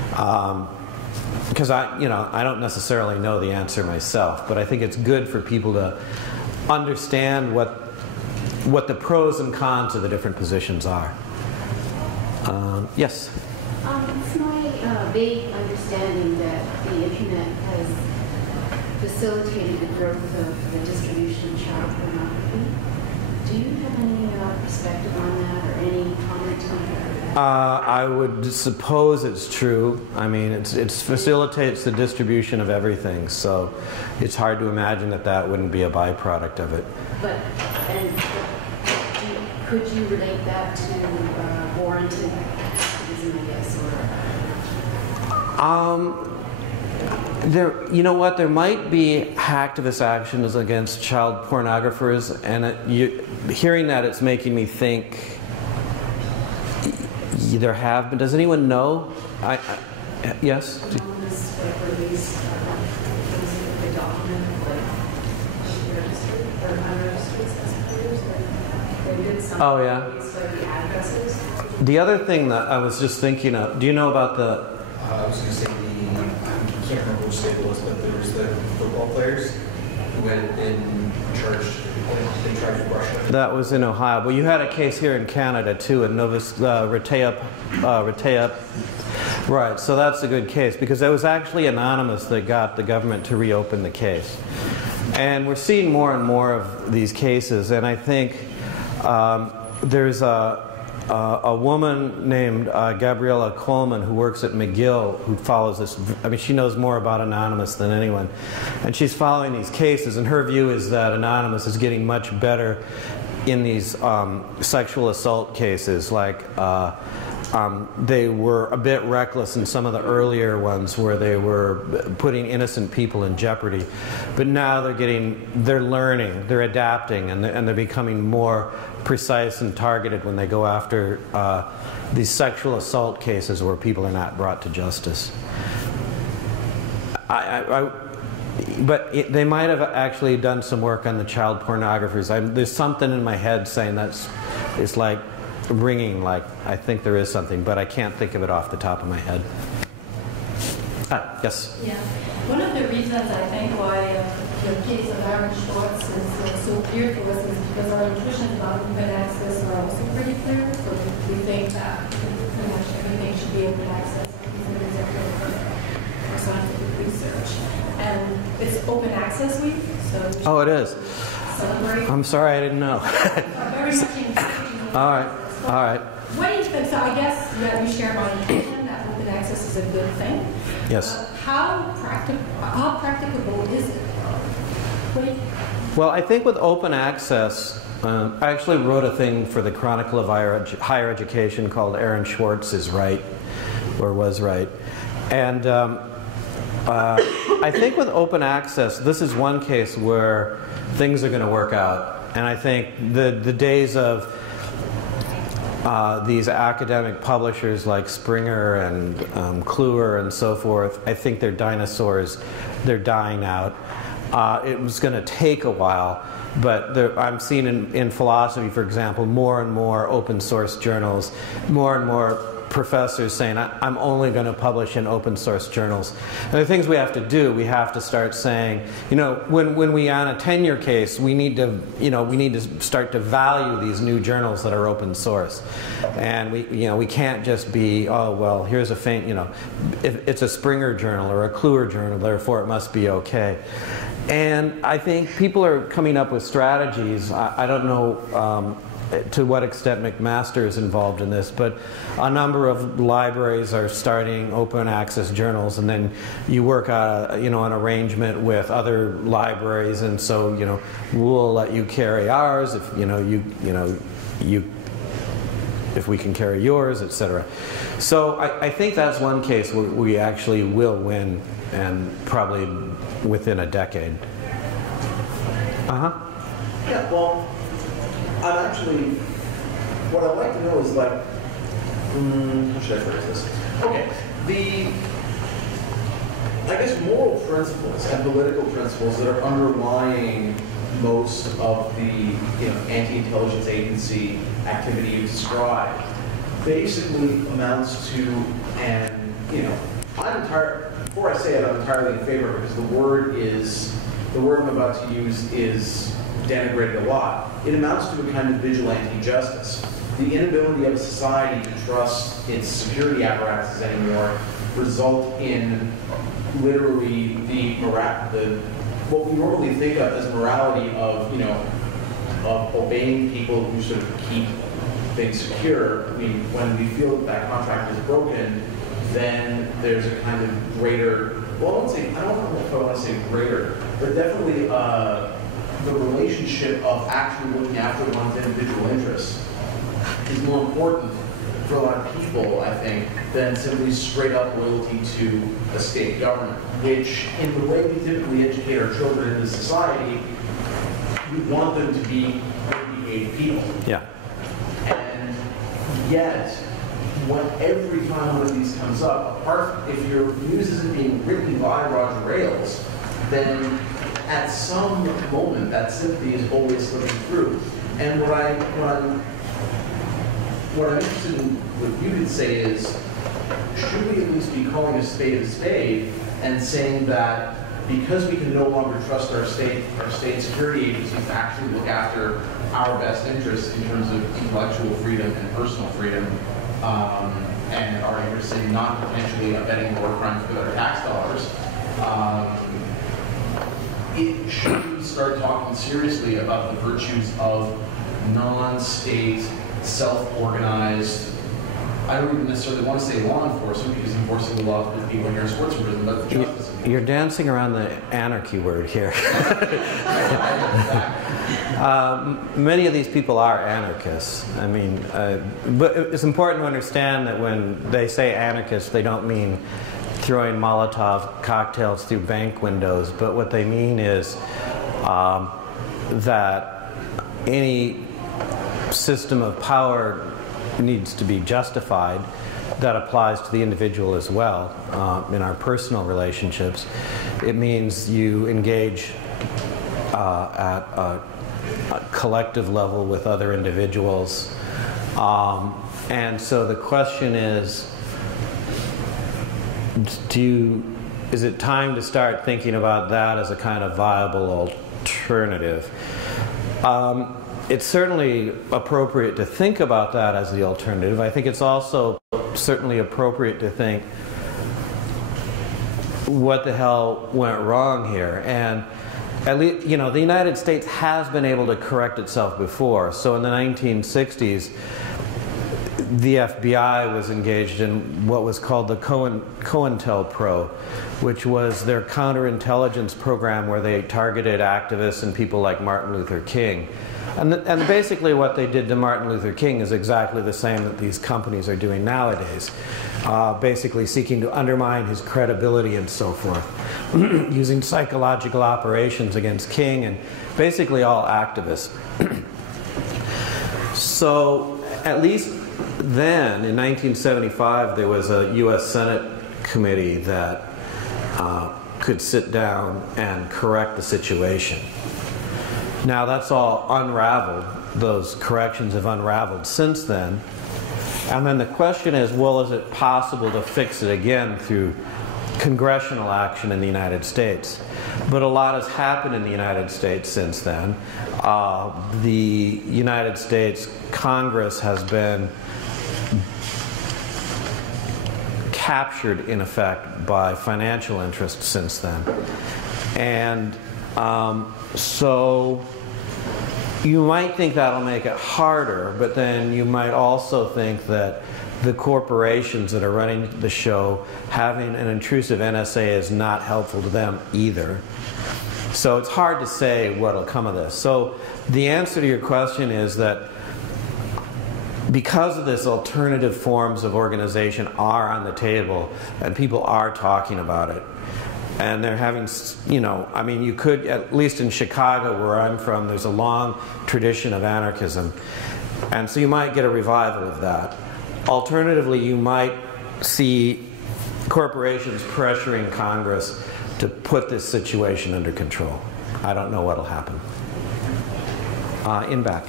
Because I don't necessarily know the answer myself, but I think it's good for people to understand what the pros and cons of the different positions are. Yes? It's my vague understanding that the internet has facilitated the growth of the distribution of child pornography. Do you have any perspective on that or any comment on that? I would suppose it's true. I mean, it facilitates the distribution of everything, so it's hard to imagine that that wouldn't be a byproduct of it. But could you relate that to warranted activism, I guess, or? You know what? There might be hacktivist actions against child pornographers, and hearing that, it's making me think there have been. Does anyone know? Yes? Oh, yeah. The other thing that I was just thinking of, do you know about the... I was going to say I can't remember which state it was, but there was the football players who went in charge of Russia. That was in Ohio. Well, you had a case here in Canada, too, in Riteaup. Right, so that's a good case, because it was actually Anonymous that got the government to reopen the case. And we're seeing more and more of these cases, and I think there's a woman named Gabriella Coleman who works at McGill who follows this. I mean, she knows more about Anonymous than anyone. And she's following these cases, and her view is that Anonymous is getting much better in these sexual assault cases. Like, they were a bit reckless in some of the earlier ones where they were putting innocent people in jeopardy. But now they're learning, they're adapting, and they're becoming more precise and targeted when they go after these sexual assault cases where people are not brought to justice. But they might have actually done some work on the child pornographers. There's something in my head saying it's like ringing, like I think there is something, but I can't think of it off the top of my head. Yes? Yeah. One of the reasons I think why the case of Aaron Swartz is so clear to us is because our intuitions about open access are also pretty clear. So we think that pretty much everything should be open access for scientific research. And it's Open Access Week, so oh, it is. Celebrate. I'm sorry, I didn't know. Very much engaged. All right. All right. What do you think? So I guess we share my intuition that open access is a good thing. Yes. How practicable is it? Well, I think with open access, I actually wrote a thing for the Chronicle of Higher Education called Aaron Swartz is Right, or was right. And I think with open access, this is one case where things are going to work out. And I think the days of these academic publishers like Springer and Kluwer and so forth, I think they're dinosaurs. They're dying out. It was going to take a while, but I'm seeing in philosophy, for example, more and more open source journals, more and more professors saying, I'm only going to publish in open source journals. And the things we have to do, we have to start saying, when we on a tenure case, we need to start to value these new journals that are open source. And we can't just be, oh, well, here's a faint, if it's a Springer journal or a Kluwer journal, therefore it must be okay. And I think people are coming up with strategies. I don't know to what extent McMaster is involved in this, but a number of libraries are starting open access journals, and then you work out an arrangement with other libraries, and so we'll let you carry ours if if we can carry yours, etc. So I think that's one case where we actually will win, and probably within a decade. Yeah, well, what I'd like to know is how should I phrase this? Okay, I guess moral principles and political principles that are underlying most of the anti-intelligence agency activity you described basically amounts to before I say it, I'm entirely in favor because the word I'm about to use is denigrated a lot. It amounts to a kind of vigilante justice. The inability of a society to trust its security apparatuses anymore result in literally what we normally think of as morality of obeying people who sort of keep things secure. When we feel that contract is broken, then there's a kind of greater, well, I don't know if I want to say greater, but definitely the relationship of actually looking after one's individual interests is more important for a lot of people, I think, than simply straight up loyalty to a state government, which in the way we typically educate our children in this society, we want them to be good-behaved people. Yeah. And yet, every time one of these comes up, if your news isn't being written by Roger Ailes, then at some moment that sympathy is always slipping through. And what I'm interested in what you could say is, should we at least be calling a spade and saying that because we can no longer trust our state security agencies to actually look after our best interests in terms of intellectual freedom and personal freedom, and our interest in not potentially abetting war crimes with our tax dollars, should we start talking seriously about the virtues of non-state, self-organized, I don't even necessarily want to say law enforcement because enforcing the law with people here in Swartz prison, but the justice. You're dancing around the anarchy word here. Many of these people are anarchists. I mean, but it's important to understand that when they say anarchists, they don't mean throwing Molotov cocktails through bank windows, but what they mean is that any system of power needs to be justified. That applies to the individual as well in our personal relationships. It means you engage at a collective level with other individuals. And so the question is, is it time to start thinking about that as a kind of viable alternative? It's certainly appropriate to think about that as the alternative. I think it's also certainly appropriate to think, what the hell went wrong here? And at least, you know, the United States has been able to correct itself before. So in the 1960s, the FBI was engaged in what was called the COINTELPRO, which was their counterintelligence program where they targeted activists and people like Martin Luther King. And basically what they did to Martin Luther King is exactly the same that these companies are doing nowadays, basically seeking to undermine his credibility and so forth, using psychological operations against King and basically all activists. So at least then, in 1975, there was a U.S. Senate committee that could sit down and correct the situation. Now that's all unraveled. Those corrections have unraveled since then. And then the question is, well, is it possible to fix it again through congressional action in the United States? But a lot has happened in the United States since then. The United States Congress has been captured, in effect, by financial interests since then. And so you might think that'll make it harder, but then you might also think that the corporations that are running the show, having an intrusive NSA is not helpful to them either. So it's hard to say what'll come of this. So the answer to your question is that because of this, alternative forms of organization are on the table and people are talking about it. And they're having, you know, I mean, you could, at least in Chicago, where I'm from, there's a long tradition of anarchism. And so you might get a revival of that. Alternatively, you might see corporations pressuring Congress to put this situation under control. I don't know what'll happen. In back.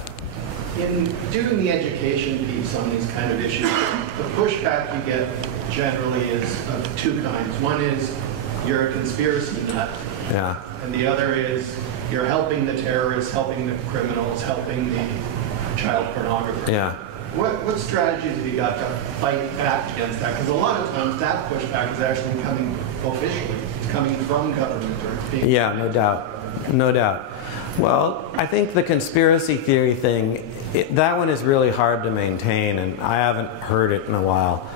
In doing the education piece on these kind of issues, the pushback you get generally is of two kinds. One is, you're a conspiracy nut. Yeah. And the other is, you're helping the terrorists, helping the criminals, helping the child pornographers. Yeah. What strategies have you got to fight back against that? Because a lot of times that pushback is actually coming officially. It's coming from government or being... Yeah, no doubt. No doubt. Well, I think the conspiracy theory thing, that one is really hard to maintain, and I haven't heard it in a while.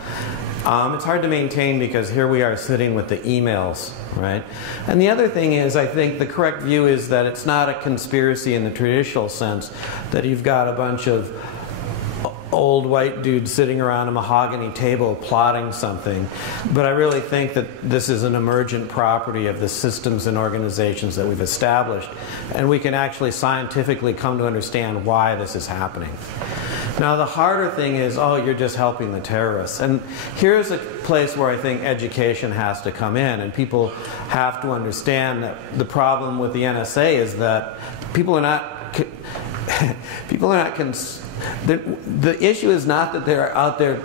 It's hard to maintain because here we are sitting with the emails, right? And the other thing is, I think the correct view is that it's not a conspiracy in the traditional sense, that you've got a bunch of old white dudes sitting around a mahogany table plotting something. But I really think that this is an emergent property of the systems and organizations that we've established, and we can actually scientifically come to understand why this is happening. Now the harder thing is, oh, you're just helping the terrorists. And here's a place where I think education has to come in, and people have to understand that the problem with the NSA is that people are not the issue is not that they're out there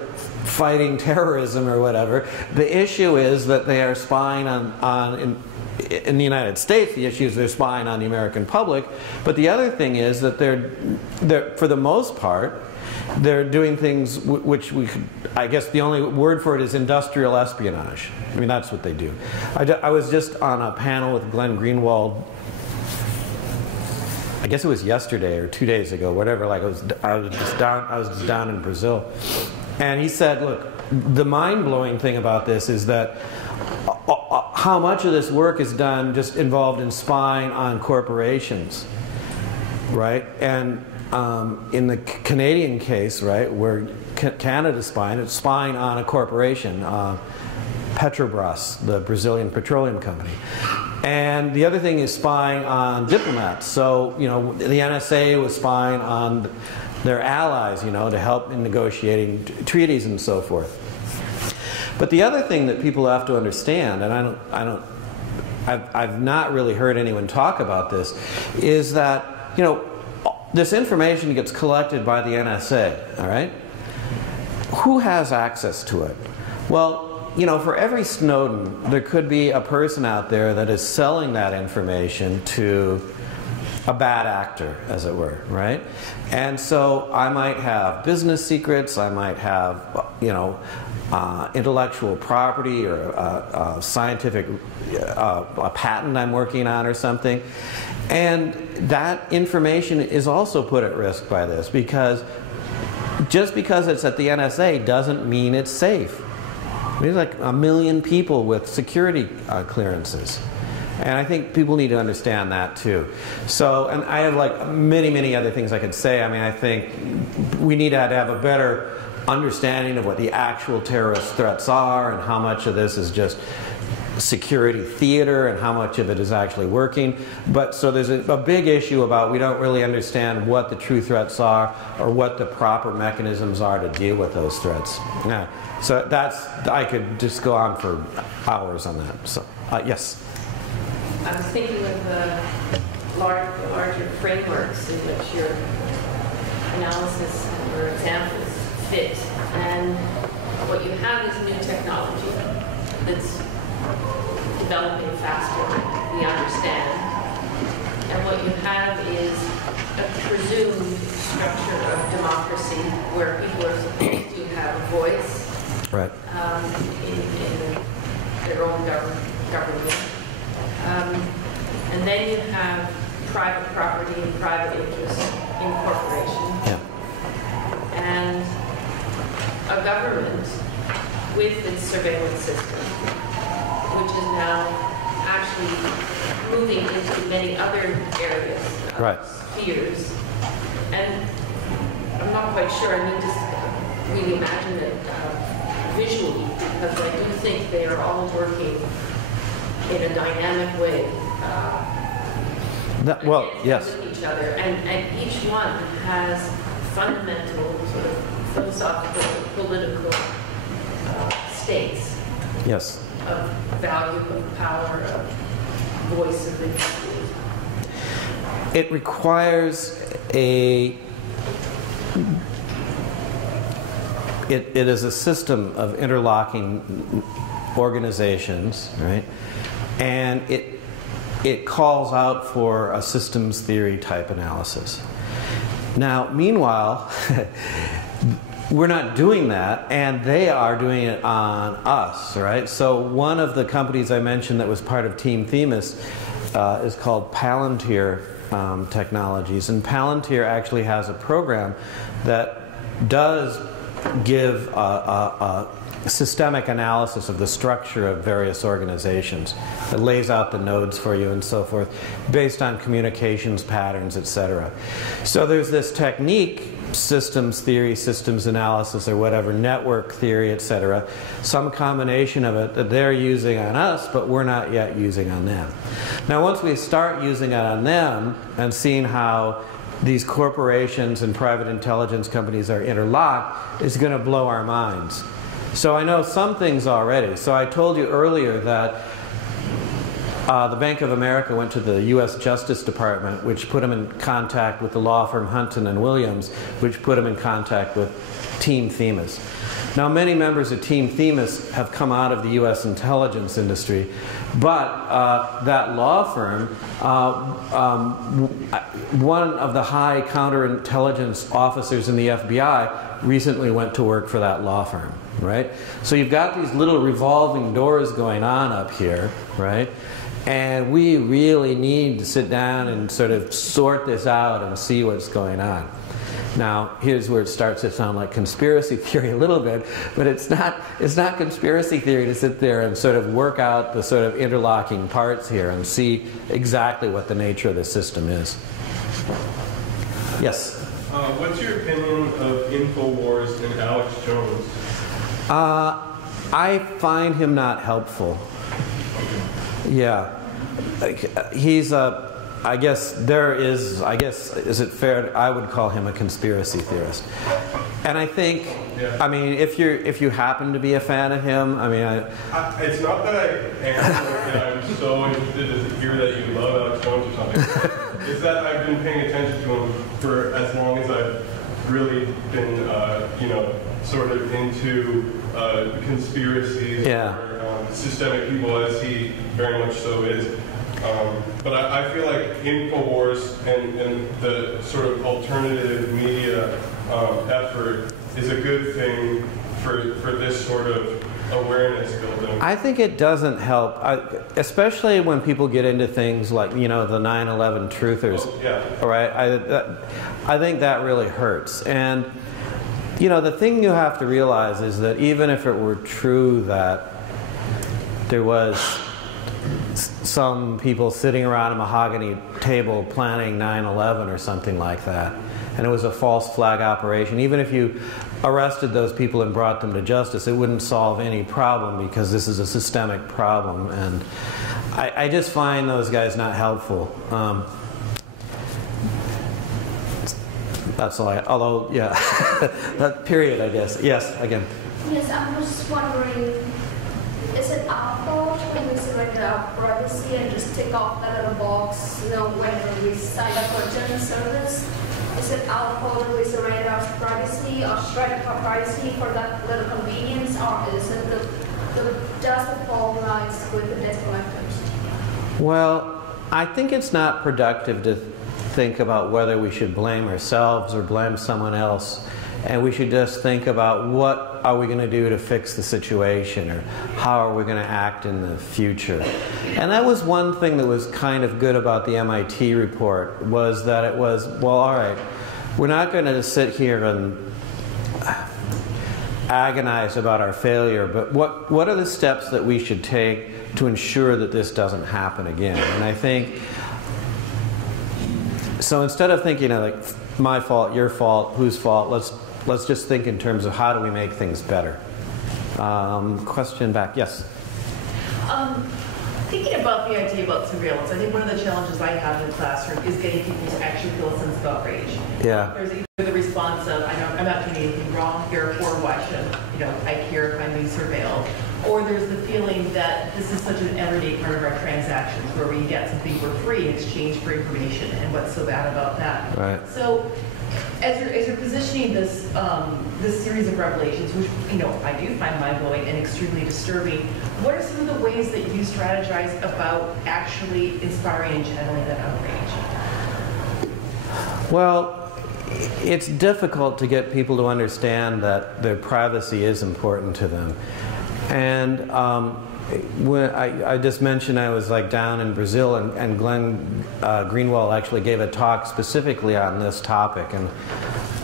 fighting terrorism or whatever. The issue is that they are spying in the United States, the issue is they're spying on the American public. But the other thing is that they're for the most part, they're doing things which we could, I guess the only word for it is industrial espionage. I mean, that's what they do. I was just on a panel with Glenn Greenwald, I guess it was yesterday or 2 days ago, whatever. Like I was just down in Brazil, and he said, "Look, the mind-blowing thing about this is that how much of this work is done just involved in spying on corporations, right? And in the Canadian case, right, where Canada's spying, it's spying on a corporation, Petrobras, the Brazilian petroleum company." And the other thing is spying on diplomats. So, you know, the NSA was spying on their allies, you know, to help in negotiating treaties and so forth. But the other thing that people have to understand, and I've not really heard anyone talk about this, is that, you know, this information gets collected by the NSA, all right? Who has access to it? Well, you know, for every Snowden, there could be a person out there that is selling that information to a bad actor, as it were, right? And so I might have business secrets, I might have, you know, intellectual property or a scientific a patent I'm working on or something. And that information is also put at risk by this, because just because it's at the NSA doesn't mean it's safe. There's like 1 million people with security clearances. And I think people need to understand that too. So, and I have like many other things I could say. I mean, I think we need to have a better understanding of what the actual terrorist threats are and how much of this is just security theater and how much of it is actually working. But so there's a big issue about we don't really understand what the true threats are or what the proper mechanisms are to deal with those threats. Yeah. So that's, I could just go on for hours on that. So, yes? I was thinking of the larger frameworks in which your analysis or examples fit. And what you have is new technology that's developing faster than we understand. And what you have is a presumed structure of democracy where people are supposed to have a voice, right, in their own government. And then you have private property and private interest in corporations. Yeah. And a government with its surveillance system, which is now actually moving into many other areas of right. spheres. And I'm not quite sure, I need to really imagine it visually, because I do think they are all working in a dynamic way. Well, yes. With each other, and each one has fundamental sort of philosophical, political stakes. Yes. Of value, of power, of voice of industry. It requires it is a system of interlocking organizations, right? And it calls out for a systems theory type analysis. Now, meanwhile, we're not doing that, and they are doing it on us, right? So one of the companies I mentioned that was part of Team Themis is called Palantir technologies. And Palantir actually has a program that does give a systemic analysis of the structure of various organizations. It lays out the nodes for you and so forth based on communications patterns, etc. So there's this technique, systems theory, systems analysis, or whatever, network theory, etc. Some combination of it that they're using on us, but we're not yet using on them. Now once we start using it on them and seeing how these corporations and private intelligence companies are interlocked, it's going to blow our minds. So I know some things already. So I told you earlier that the Bank of America went to the U.S. Justice Department, which put them in contact with the law firm Hunton and Williams, which put them in contact with Team Themis. Now, many members of Team Themis have come out of the U.S. intelligence industry, but that law firm, one of the high counterintelligence officers in the FBI recently went to work for that law firm, right? So you've got these little revolving doors going on up here, right? And we really need to sit down and sort of sort this out and see what's going on. Now, here's where it starts to sound like conspiracy theory a little bit, but it's not conspiracy theory to sit there and sort of work out the sort of interlocking parts here and see exactly what the nature of the system is. Yes? What's your opinion of InfoWars and Alex Jones? I find him not helpful. Yeah. He's a... I guess is it fair? I would call him a conspiracy theorist, and I think, I mean, if you happen to be a fan of him, I mean, it's not that I am. I'm so interested to hear that you love Alex Jones or something. It's that I've been paying attention to him for as long as I've really been, sort of into conspiracies or systemic evil, as he very much so is. But I feel like InfoWars and the sort of alternative media effort is a good thing for this sort of awareness building. I think it doesn't help, especially when people get into things like, the 9/11 truthers. Oh, yeah. All right, I think that really hurts. And the thing you have to realize is that even if it were true that there was some people sitting around a mahogany table planning 9/11 or something like that, and it was a false flag operation, even if you arrested those people and brought them to justice, it wouldn't solve any problem because this is a systemic problem. And I just find those guys not helpful. That's all although, yeah, that period, I guess. Yes, again. Yes, I'm just wondering, is it our fault when we surrender our privacy and just tick off that little box, when we sign up for a general service? Is it our fault that we surrender our privacy or shred our privacy for that little convenience, or is it does the fault lies with the debt collectors? Well, I think it's not productive to think about whether we should blame ourselves or blame someone else. And we should just think about what are we going to do to fix the situation, or how are we going to act in the future. And that was one thing that was kind of good about the MIT report, was that it was, well, all right, we're not going to sit here and agonize about our failure, but what are the steps that we should take to ensure that this doesn't happen again? And I think, so instead of thinking like my fault, your fault, whose fault, let's just think in terms of how do we make things better. Question back, yes? Thinking about the idea about surveillance, I think one of the challenges I have in the classroom is getting people to actually feel a sense of outrage. Yeah. There's either the response of, I'm not doing anything wrong here, or why should I care if I'm being surveilled? Or there's the feeling that this is such an everyday part of our transactions, where we get something for free in exchange for information, and what's so bad about that? Right. So, as you're positioning this this series of revelations, which I do find mind-blowing and extremely disturbing, what are some of the ways that you strategize about actually inspiring and channeling that outrage? Well, it's difficult to get people to understand that their privacy is important to them. And when I just mentioned I was like down in Brazil, and Glenn Greenwald actually gave a talk specifically on this topic, and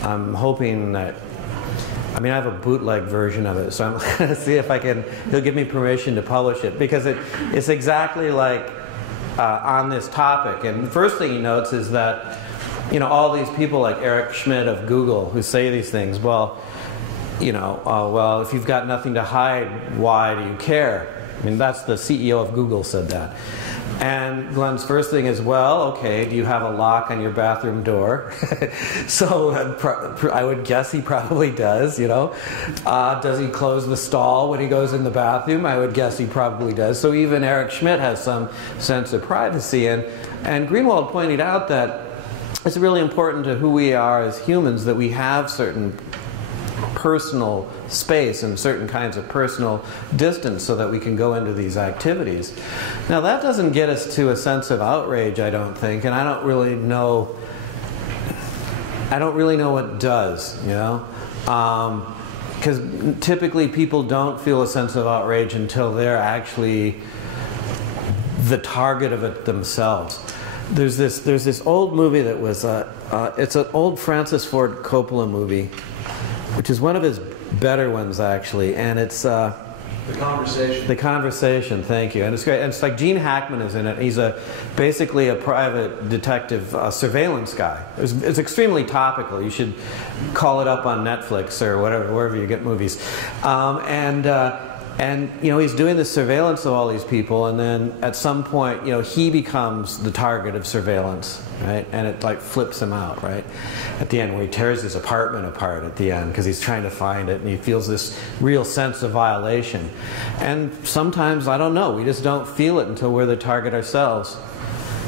I'm hoping that, I mean, I have a bootleg version of it, so I'm going to see if he'll give me permission to publish it, because it's exactly like on this topic. And the first thing he notes is that, you know, all these people like Eric Schmidt of Google who say these things, well, you know, well, if you've got nothing to hide, why do you care? I mean, that's the CEO of Google said that. And Glenn's first thing is, well, okay, do you have a lock on your bathroom door? So I would guess he probably does, you know. Does he close the stall when he goes in the bathroom? I would guess he probably does. So even Eric Schmidt has some sense of privacy. And Greenwald pointed out that it's really important to who we are as humans that we have certain personal space and certain kinds of personal distance so that we can go into these activities. Now that doesn't get us to a sense of outrage, I don't think, and I don't really know what does, you know? Because typically people don't feel a sense of outrage until they're actually the target of it themselves. There's this old movie that was, it's an old Francis Ford Coppola movie, which is one of his better ones actually, and it's The Conversation. The Conversation, thank you. And it's great. And it's like Gene Hackman is in it. He's basically a private detective surveillance guy. It's extremely topical. You should call it up on Netflix or whatever, wherever you get movies. And you know, he's doing this surveillance of all these people, and then at some point, you know, he becomes the target of surveillance, right? And it like flips him out, right? At the end, where he tears his apartment apart at the end because he's trying to find it, and he feels this real sense of violation. And sometimes, I don't know, we just don't feel it until we're the target ourselves.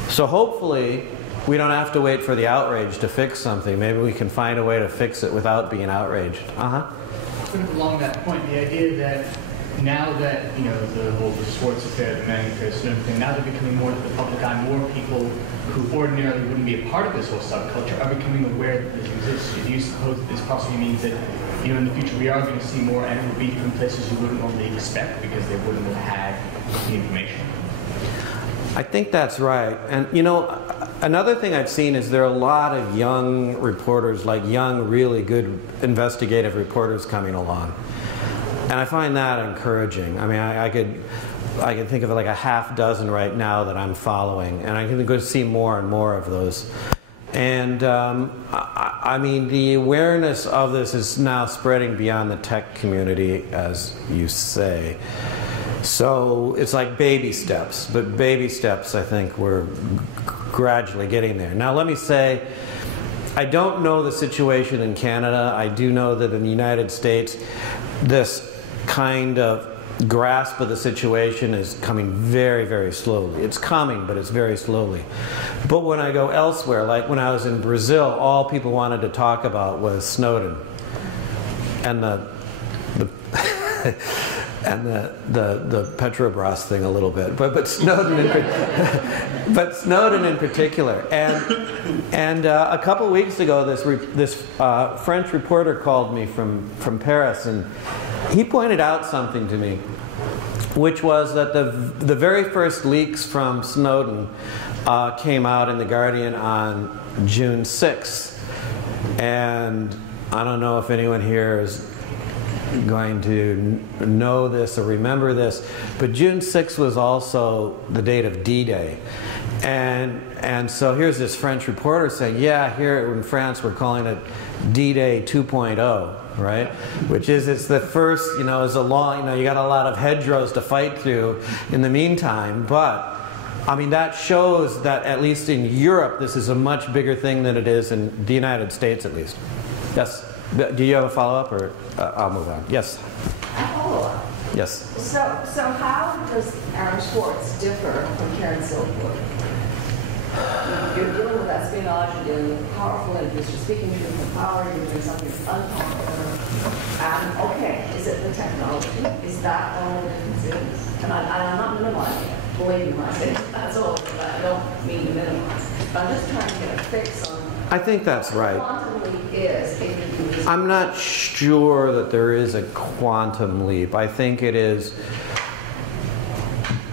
So hopefully, we don't have to wait for the outrage to fix something. Maybe we can find a way to fix it without being outraged. Sort of along that point, the idea that now that, you know, the whole Swartz affair, the manifest and everything, now they're becoming more to the public eye, more people who ordinarily wouldn't be a part of this whole subculture are becoming aware that this exists. Do you suppose that this possibly means that, you know, in the future we are going to see more, and it will be from places you wouldn't normally expect because they wouldn't have had the information? I think that's right. And, you know, another thing I've seen is there are a lot of young reporters, like young, really good investigative reporters coming along. And I find that encouraging. I mean, I could think of like a half dozen right now that I'm following, and I can go see more and more of those. And I mean, the awareness of this is now spreading beyond the tech community, as you say. So it's like baby steps, but baby steps, I think we're gradually getting there. Now let me say, I don't know the situation in Canada. I do know that in the United States, this kind of grasp of the situation is coming very, very slowly. It's coming, but it's very slowly. But when I go elsewhere, like when I was in Brazil, all people wanted to talk about was Snowden and the Petrobras thing a little bit, but Snowden in particular. And a couple of weeks ago, this French reporter called me from Paris, and he pointed out something to me, which was that the very first leaks from Snowden came out in The Guardian on June 6th. And I don't know if anyone here is going to know this or remember this, but June 6th was also the date of D-Day. And so here's this French reporter saying, yeah, here in France we're calling it D-Day 2.0. Right? Which is, it's the first, you know, is a long, you know, you got a lot of hedgerows to fight through in the meantime, but I mean, that shows that at least in Europe, this is a much bigger thing than it is in the United States, at least. Yes? Do you have a follow-up, or I'll move on? Yes? A follow-up. Yes. So how does Aaron Swartz differ from Karen Silverwood? You're dealing with espionage, you're dealing with powerful interests, you're speaking to them from power, you're doing something unpopular. Okay, is it the technology? Is that all the difference is? And I'm not minimizing it. Believe me when I say that's all. I don't mean to minimize. But I'm just trying to get a fix on. I think that's right. Quantum leap is. I'm not sure that there is a quantum leap. I think it is.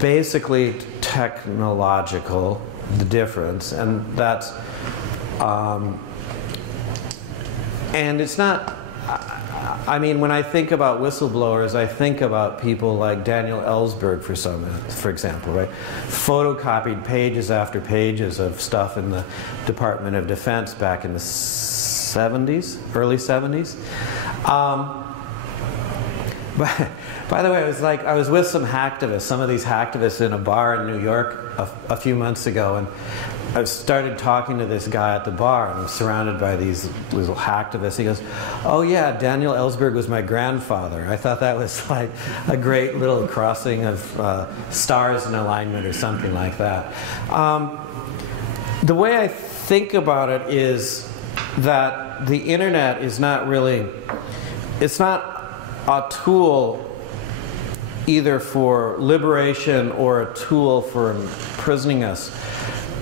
basically technological, the difference, and that's, and it's not, I mean, when I think about whistleblowers, I think about people like Daniel Ellsberg, for example, right? Photocopied pages after pages of stuff in the Department of Defense back in the 70s, early 70s. By the way, it was like I was with some hacktivists, some of these hacktivists in a bar in New York a few months ago, and I started talking to this guy at the bar, and I'm surrounded by these little hacktivists. He goes, "Oh yeah, Daniel Ellsberg was my grandfather." I thought that was like a great little crossing of stars in alignment or something like that. The way I think about it is that the internet is not really, it's not a tool either for liberation or a tool for imprisoning us.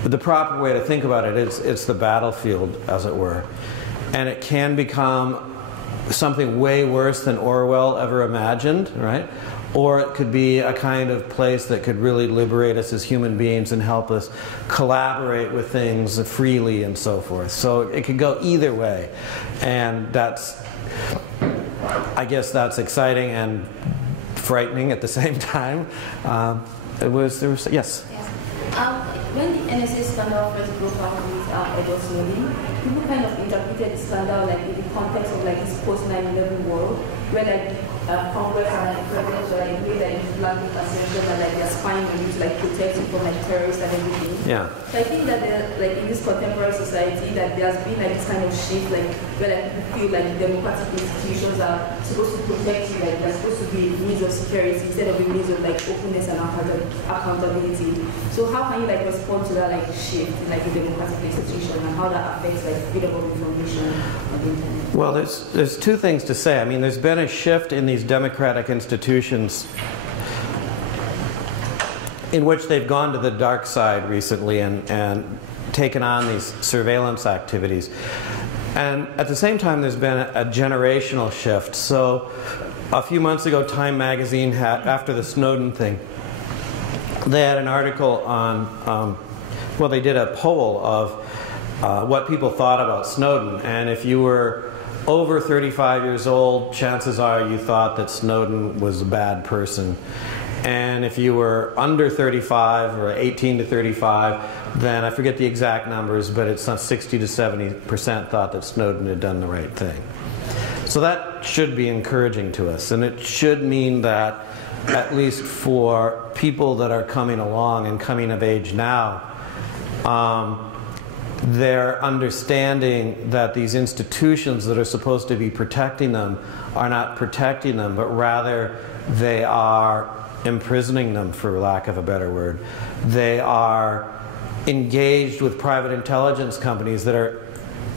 But the proper way to think about it is it's the battlefield, as it were. And it can become something way worse than Orwell ever imagined, right? Or it could be a kind of place that could really liberate us as human beings and help us collaborate with things freely and so forth. So it could go either way. And that's, I guess that's exciting and frightening at the same time. Yes? When the NSA scandal first broke out with Edward Snowden, people kind of interpreted the scandal like in the context of like this post 9/11 world, where like Congress and like presidents were like way that Islamic ascension and like they're spying on you to like protect you from like terrorists and everything. Yeah. So I think that like in this contemporary society that there's been like this kind of shift, like where like people feel like democratic institutions are supposed to protect you, like they're supposed to be means of security instead of a means of like openness and accountability. So how can you like respond to that like shift in like a democratic institution and how that affects like freedom of information on the internet? Well, there's two things to say. I mean, there's been a shift in these democratic institutions in which they've gone to the dark side recently and taken on these surveillance activities. And at the same time, there's been a generational shift. So a few months ago, Time magazine had, after the Snowden thing, they had an article on, well, they did a poll of what people thought about Snowden. And if you were over 35 years old, chances are you thought that Snowden was a bad person. And if you were under 35 or 18 to 35, then I forget the exact numbers, but it's 60 to 70% thought that Snowden had done the right thing. So that should be encouraging to us, and it should mean that at least for people that are coming along and coming of age now, they're understanding that these institutions that are supposed to be protecting them are not protecting them, but rather they are imprisoning them, for lack of a better word. They are engaged with private intelligence companies that are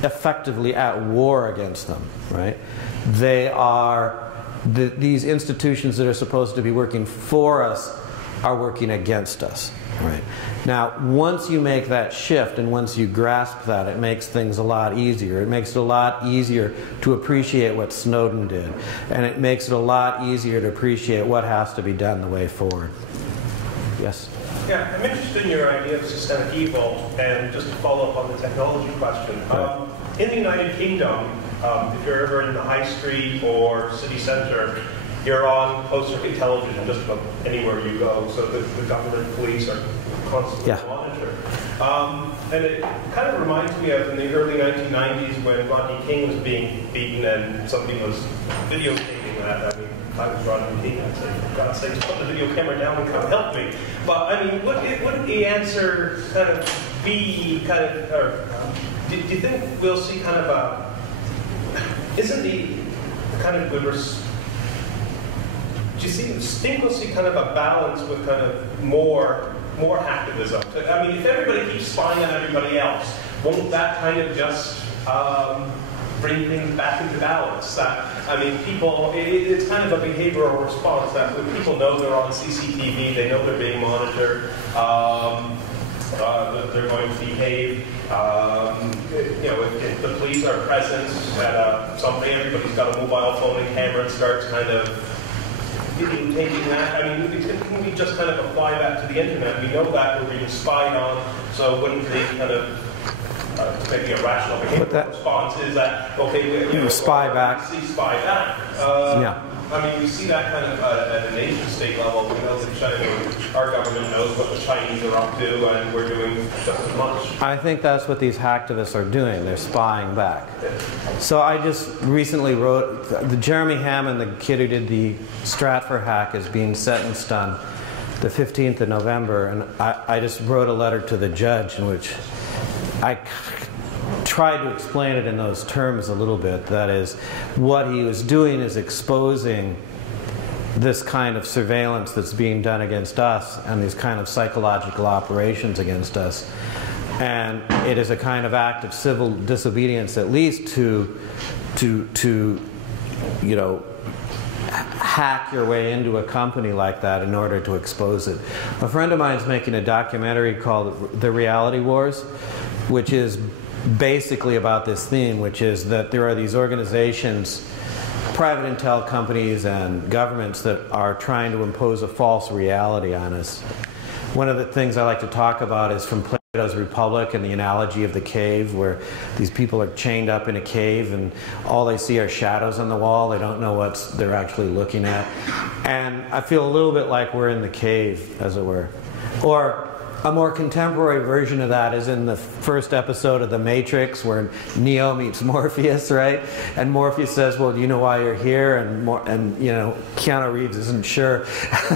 effectively at war against them, right? They are, these institutions that are supposed to be working for us are working against us, right? Now, once you make that shift and once you grasp that, it makes things a lot easier. It makes it a lot easier to appreciate what Snowden did, and it makes it a lot easier to appreciate what has to be done the way forward. Yes? Yeah, I'm interested in your idea of systemic evil, and just to follow up on the technology question. In the United Kingdom, if you're ever in the high street or city center, you're on closed-circuit television just about anywhere you go, so the government police are constantly monitored. And it kind of reminds me of in the early 1990s when Rodney King was being beaten and somebody was videotaping that. I mean, I was Rodney King, I'd say, for God's sake, put the video camera down and come help me. But I mean, wouldn't the answer kind of be kind of, or do you think we'll see kind of a, isn't the kind of good do you think we'll see kind of a balance with kind of more hacktivism? I mean, if everybody keeps spying on everybody else, won't that kind of just bring things back into balance? That, I mean, people, it's kind of a behavioral response that when people know they're on CCTV, they know they're being monitored, they're going to behave. You know, if the police are present at something, everybody's got a mobile phone and camera and starts kind of taking that, I mean, can we just kind of apply that to the internet? We know that we're being spied on, so wouldn't they kind of maybe a rational behavioral response is that, okay, you know, spy back. Spy back. Yeah. I mean, we see that kind of at a nation-state level. We know that our government knows what the Chinese are up to, and we're doing just as much. I think that's what these hacktivists are doing. They're spying back. So I just recently wrote, the Jeremy Hammond, the kid who did the Stratfor hack, is being sentenced on the 15th of November, and I just wrote a letter to the judge in which I tried to explain it in those terms a little bit. That is, what he was doing is exposing this kind of surveillance that's being done against us and these kind of psychological operations against us. And it is a kind of act of civil disobedience, at least to you know, hack your way into a company like that in order to expose it. A friend of mine is making a documentary called The Reality Wars, which is basically about this theme, which is that there are these organizations, private intel companies and governments that are trying to impose a false reality on us. One of the things I like to talk about is from Plato's Republic and the analogy of the cave, where these people are chained up in a cave and all they see are shadows on the wall. They don't know what they're actually looking at. And I feel a little bit like we're in the cave, as it were. Or a more contemporary version of that is in the first episode of The Matrix, where Neo meets Morpheus, right? And Morpheus says, well, do you know why you're here? And you know, Keanu Reeves isn't sure.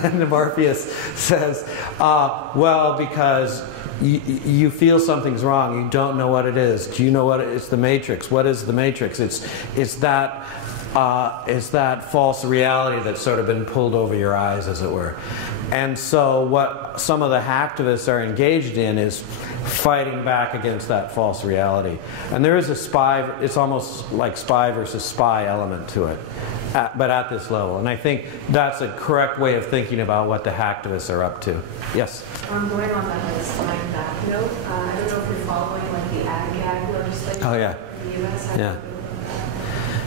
And Morpheus says, well, because you feel something's wrong. You don't know what it is. Do you know what it is? It's the Matrix. What is the Matrix? It's that false reality that's sort of been pulled over your eyes, as it were. And so what some of the hacktivists are engaged in is fighting back against that false reality. And there is a spy, it's almost like spy versus spy element to it, but at this level. And I think that's a correct way of thinking about what the hacktivists are up to. Yes? Going on that spying back note, I don't know if you're following like the ag-gag legislation in the U.S. Yeah.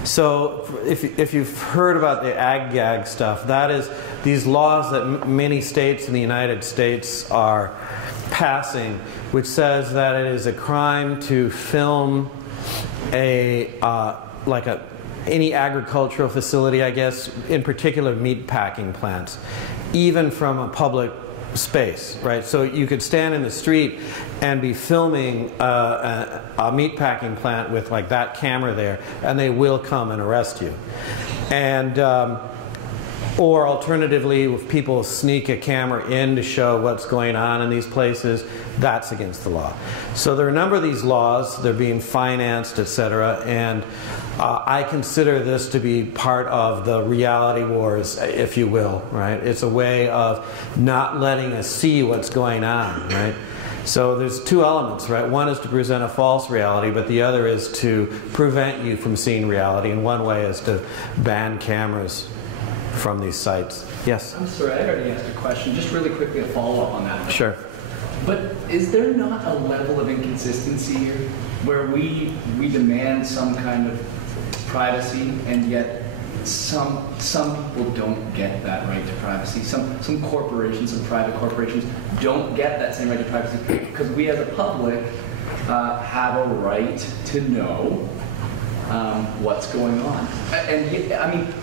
So if you've heard about the ag-gag stuff, that is these laws that many states in the United States are passing, which says that it is a crime to film any agricultural facility, I guess, in particular meat packing plants, even from a public space, right? So you could stand in the street and be filming a meatpacking plant with like that camera there, and they will come and arrest you. And or alternatively, if people sneak a camera in to show what's going on in these places, that's against the law. So there are a number of these laws, they're being financed, etc. And I consider this to be part of the reality wars, if you will, right? It's a way of not letting us see what's going on, right? So there's two elements, right? One is to present a false reality, but the other is to prevent you from seeing reality. And one way is to ban cameras from these sites. Yes? I'm sorry, I already asked a question. Just really quickly a follow-up on that. Sure. But is there not a level of inconsistency here where we demand some kind of privacy, and yet some people don't get that right to privacy? Some corporations, some private corporations don't get that same right to privacy because we as a public have a right to know what's going on. And I mean,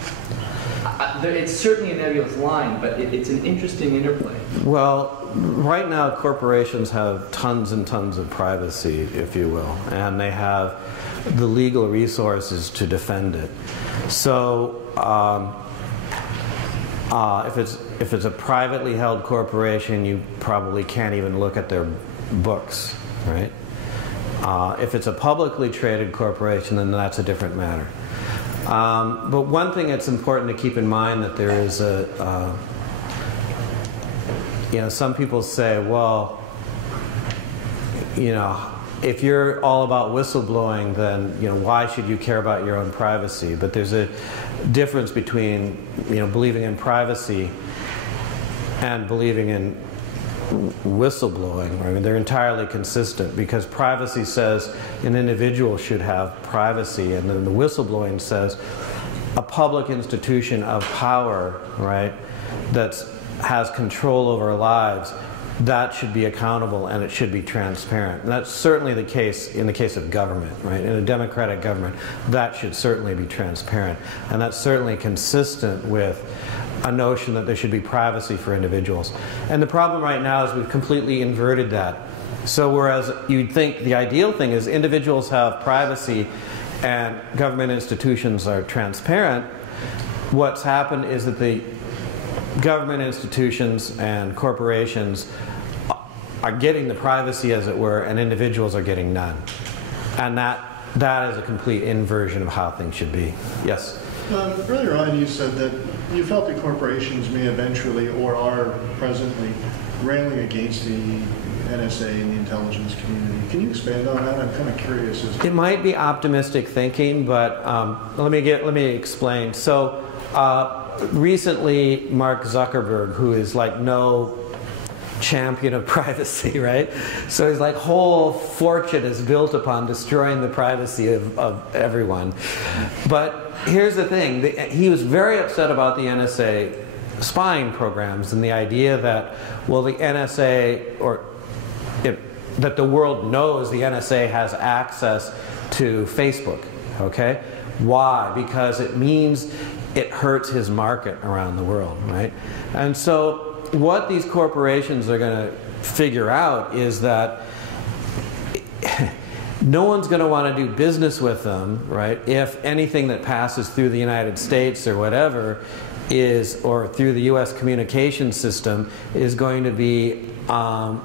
it's certainly a nebulous line, but it's an interesting interplay. Well, right now corporations have tons and tons of privacy, if you will, and they have the legal resources to defend it. So if it's a privately held corporation, you probably can't even look at their books, right? If it's a publicly traded corporation, then that's a different matter. But one thing that's important to keep in mind that there is some people say, well, if you're all about whistleblowing, then why should you care about your own privacy? But there's a difference between believing in privacy and believing in whistleblowing. I mean, they're entirely consistent, because privacy says an individual should have privacy, and then the whistleblowing says a public institution of power, right, that has control over our lives, that should be accountable and it should be transparent. And that's certainly the case in the case of government, right? In a democratic government, that should certainly be transparent. And that's certainly consistent with a notion that there should be privacy for individuals. And the problem right now is we've completely inverted that. So whereas you'd think the ideal thing is individuals have privacy and government institutions are transparent, what's happened is that the government institutions and corporations are getting the privacy, as it were, and individuals are getting none. And that is a complete inversion of how things should be. Yes? Earlier on you said that you felt that corporations may eventually, or are presently, railing against the NSA and the intelligence community. Can you expand on that? I'm kind of curious. It might be optimistic thinking, but let me explain. So recently, Mark Zuckerberg, who is like no champion of privacy, right? So his like whole fortune is built upon destroying the privacy of everyone. But here's the thing, he was very upset about the NSA spying programs and the idea that, well, the NSA, or that the world knows the NSA has access to Facebook, okay? Why? Because it means it hurts his market around the world, right? And so what these corporations are going to figure out is that no one's going to want to do business with them, right, if anything that passes through the United States or whatever is, or through the US communication system, is going to be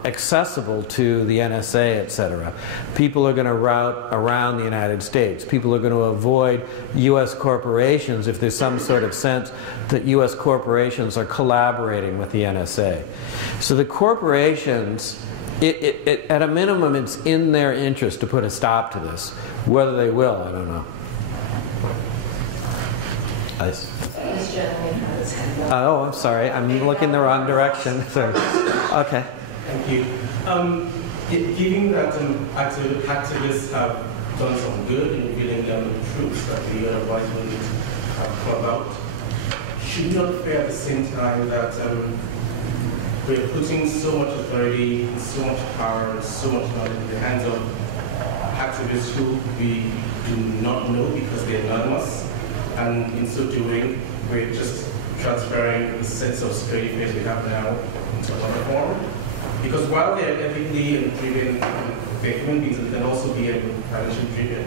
accessible to the NSA, etc. People are going to route around the United States. People are going to avoid US corporations if there's some sort of sense that US corporations are collaborating with the NSA. So the corporations, at a minimum, it's in their interest to put a stop to this. Whether they will, I don't know. Oh, I'm sorry. I'm looking the wrong direction. Sorry. Okay. Thank you. Given that activists have done some good in revealing the truths that the otherwise wouldn't have come about, should we not fear at the same time that we're putting so much authority, so much power, and so much knowledge in the hands of activists who we do not know because they're anonymous, and in so doing, we're just transferring the sense of security fears we have now into another form? Because while they're ethically driven, they're human beings, they can also be financially driven.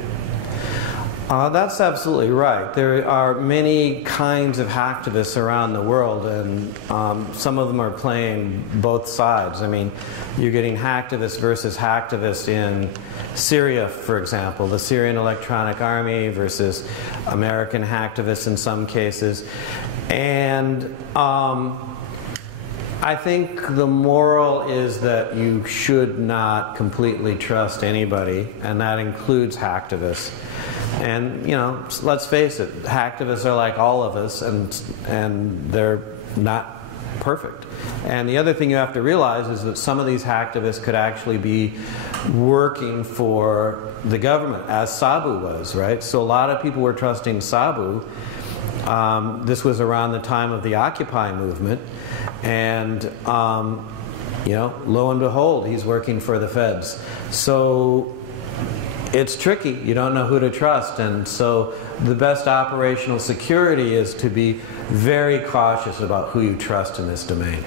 That's absolutely right. There are many kinds of hacktivists around the world, and some of them are playing both sides. I mean, you're getting hacktivists versus hacktivists in Syria, for example, the Syrian Electronic Army versus American hacktivists in some cases. And I think the moral is that you should not completely trust anybody, and that includes hacktivists. And, you know, let's face it, hacktivists are like all of us, and they're not perfect. And the other thing you have to realize is that some of these hacktivists could actually be working for the government, as Sabu was, right? So a lot of people were trusting Sabu. This was around the time of the Occupy movement, and you know, lo and behold, he's working for the feds. So it's tricky. You don't know who to trust, and so the best operational security is to be very cautious about who you trust in this domain.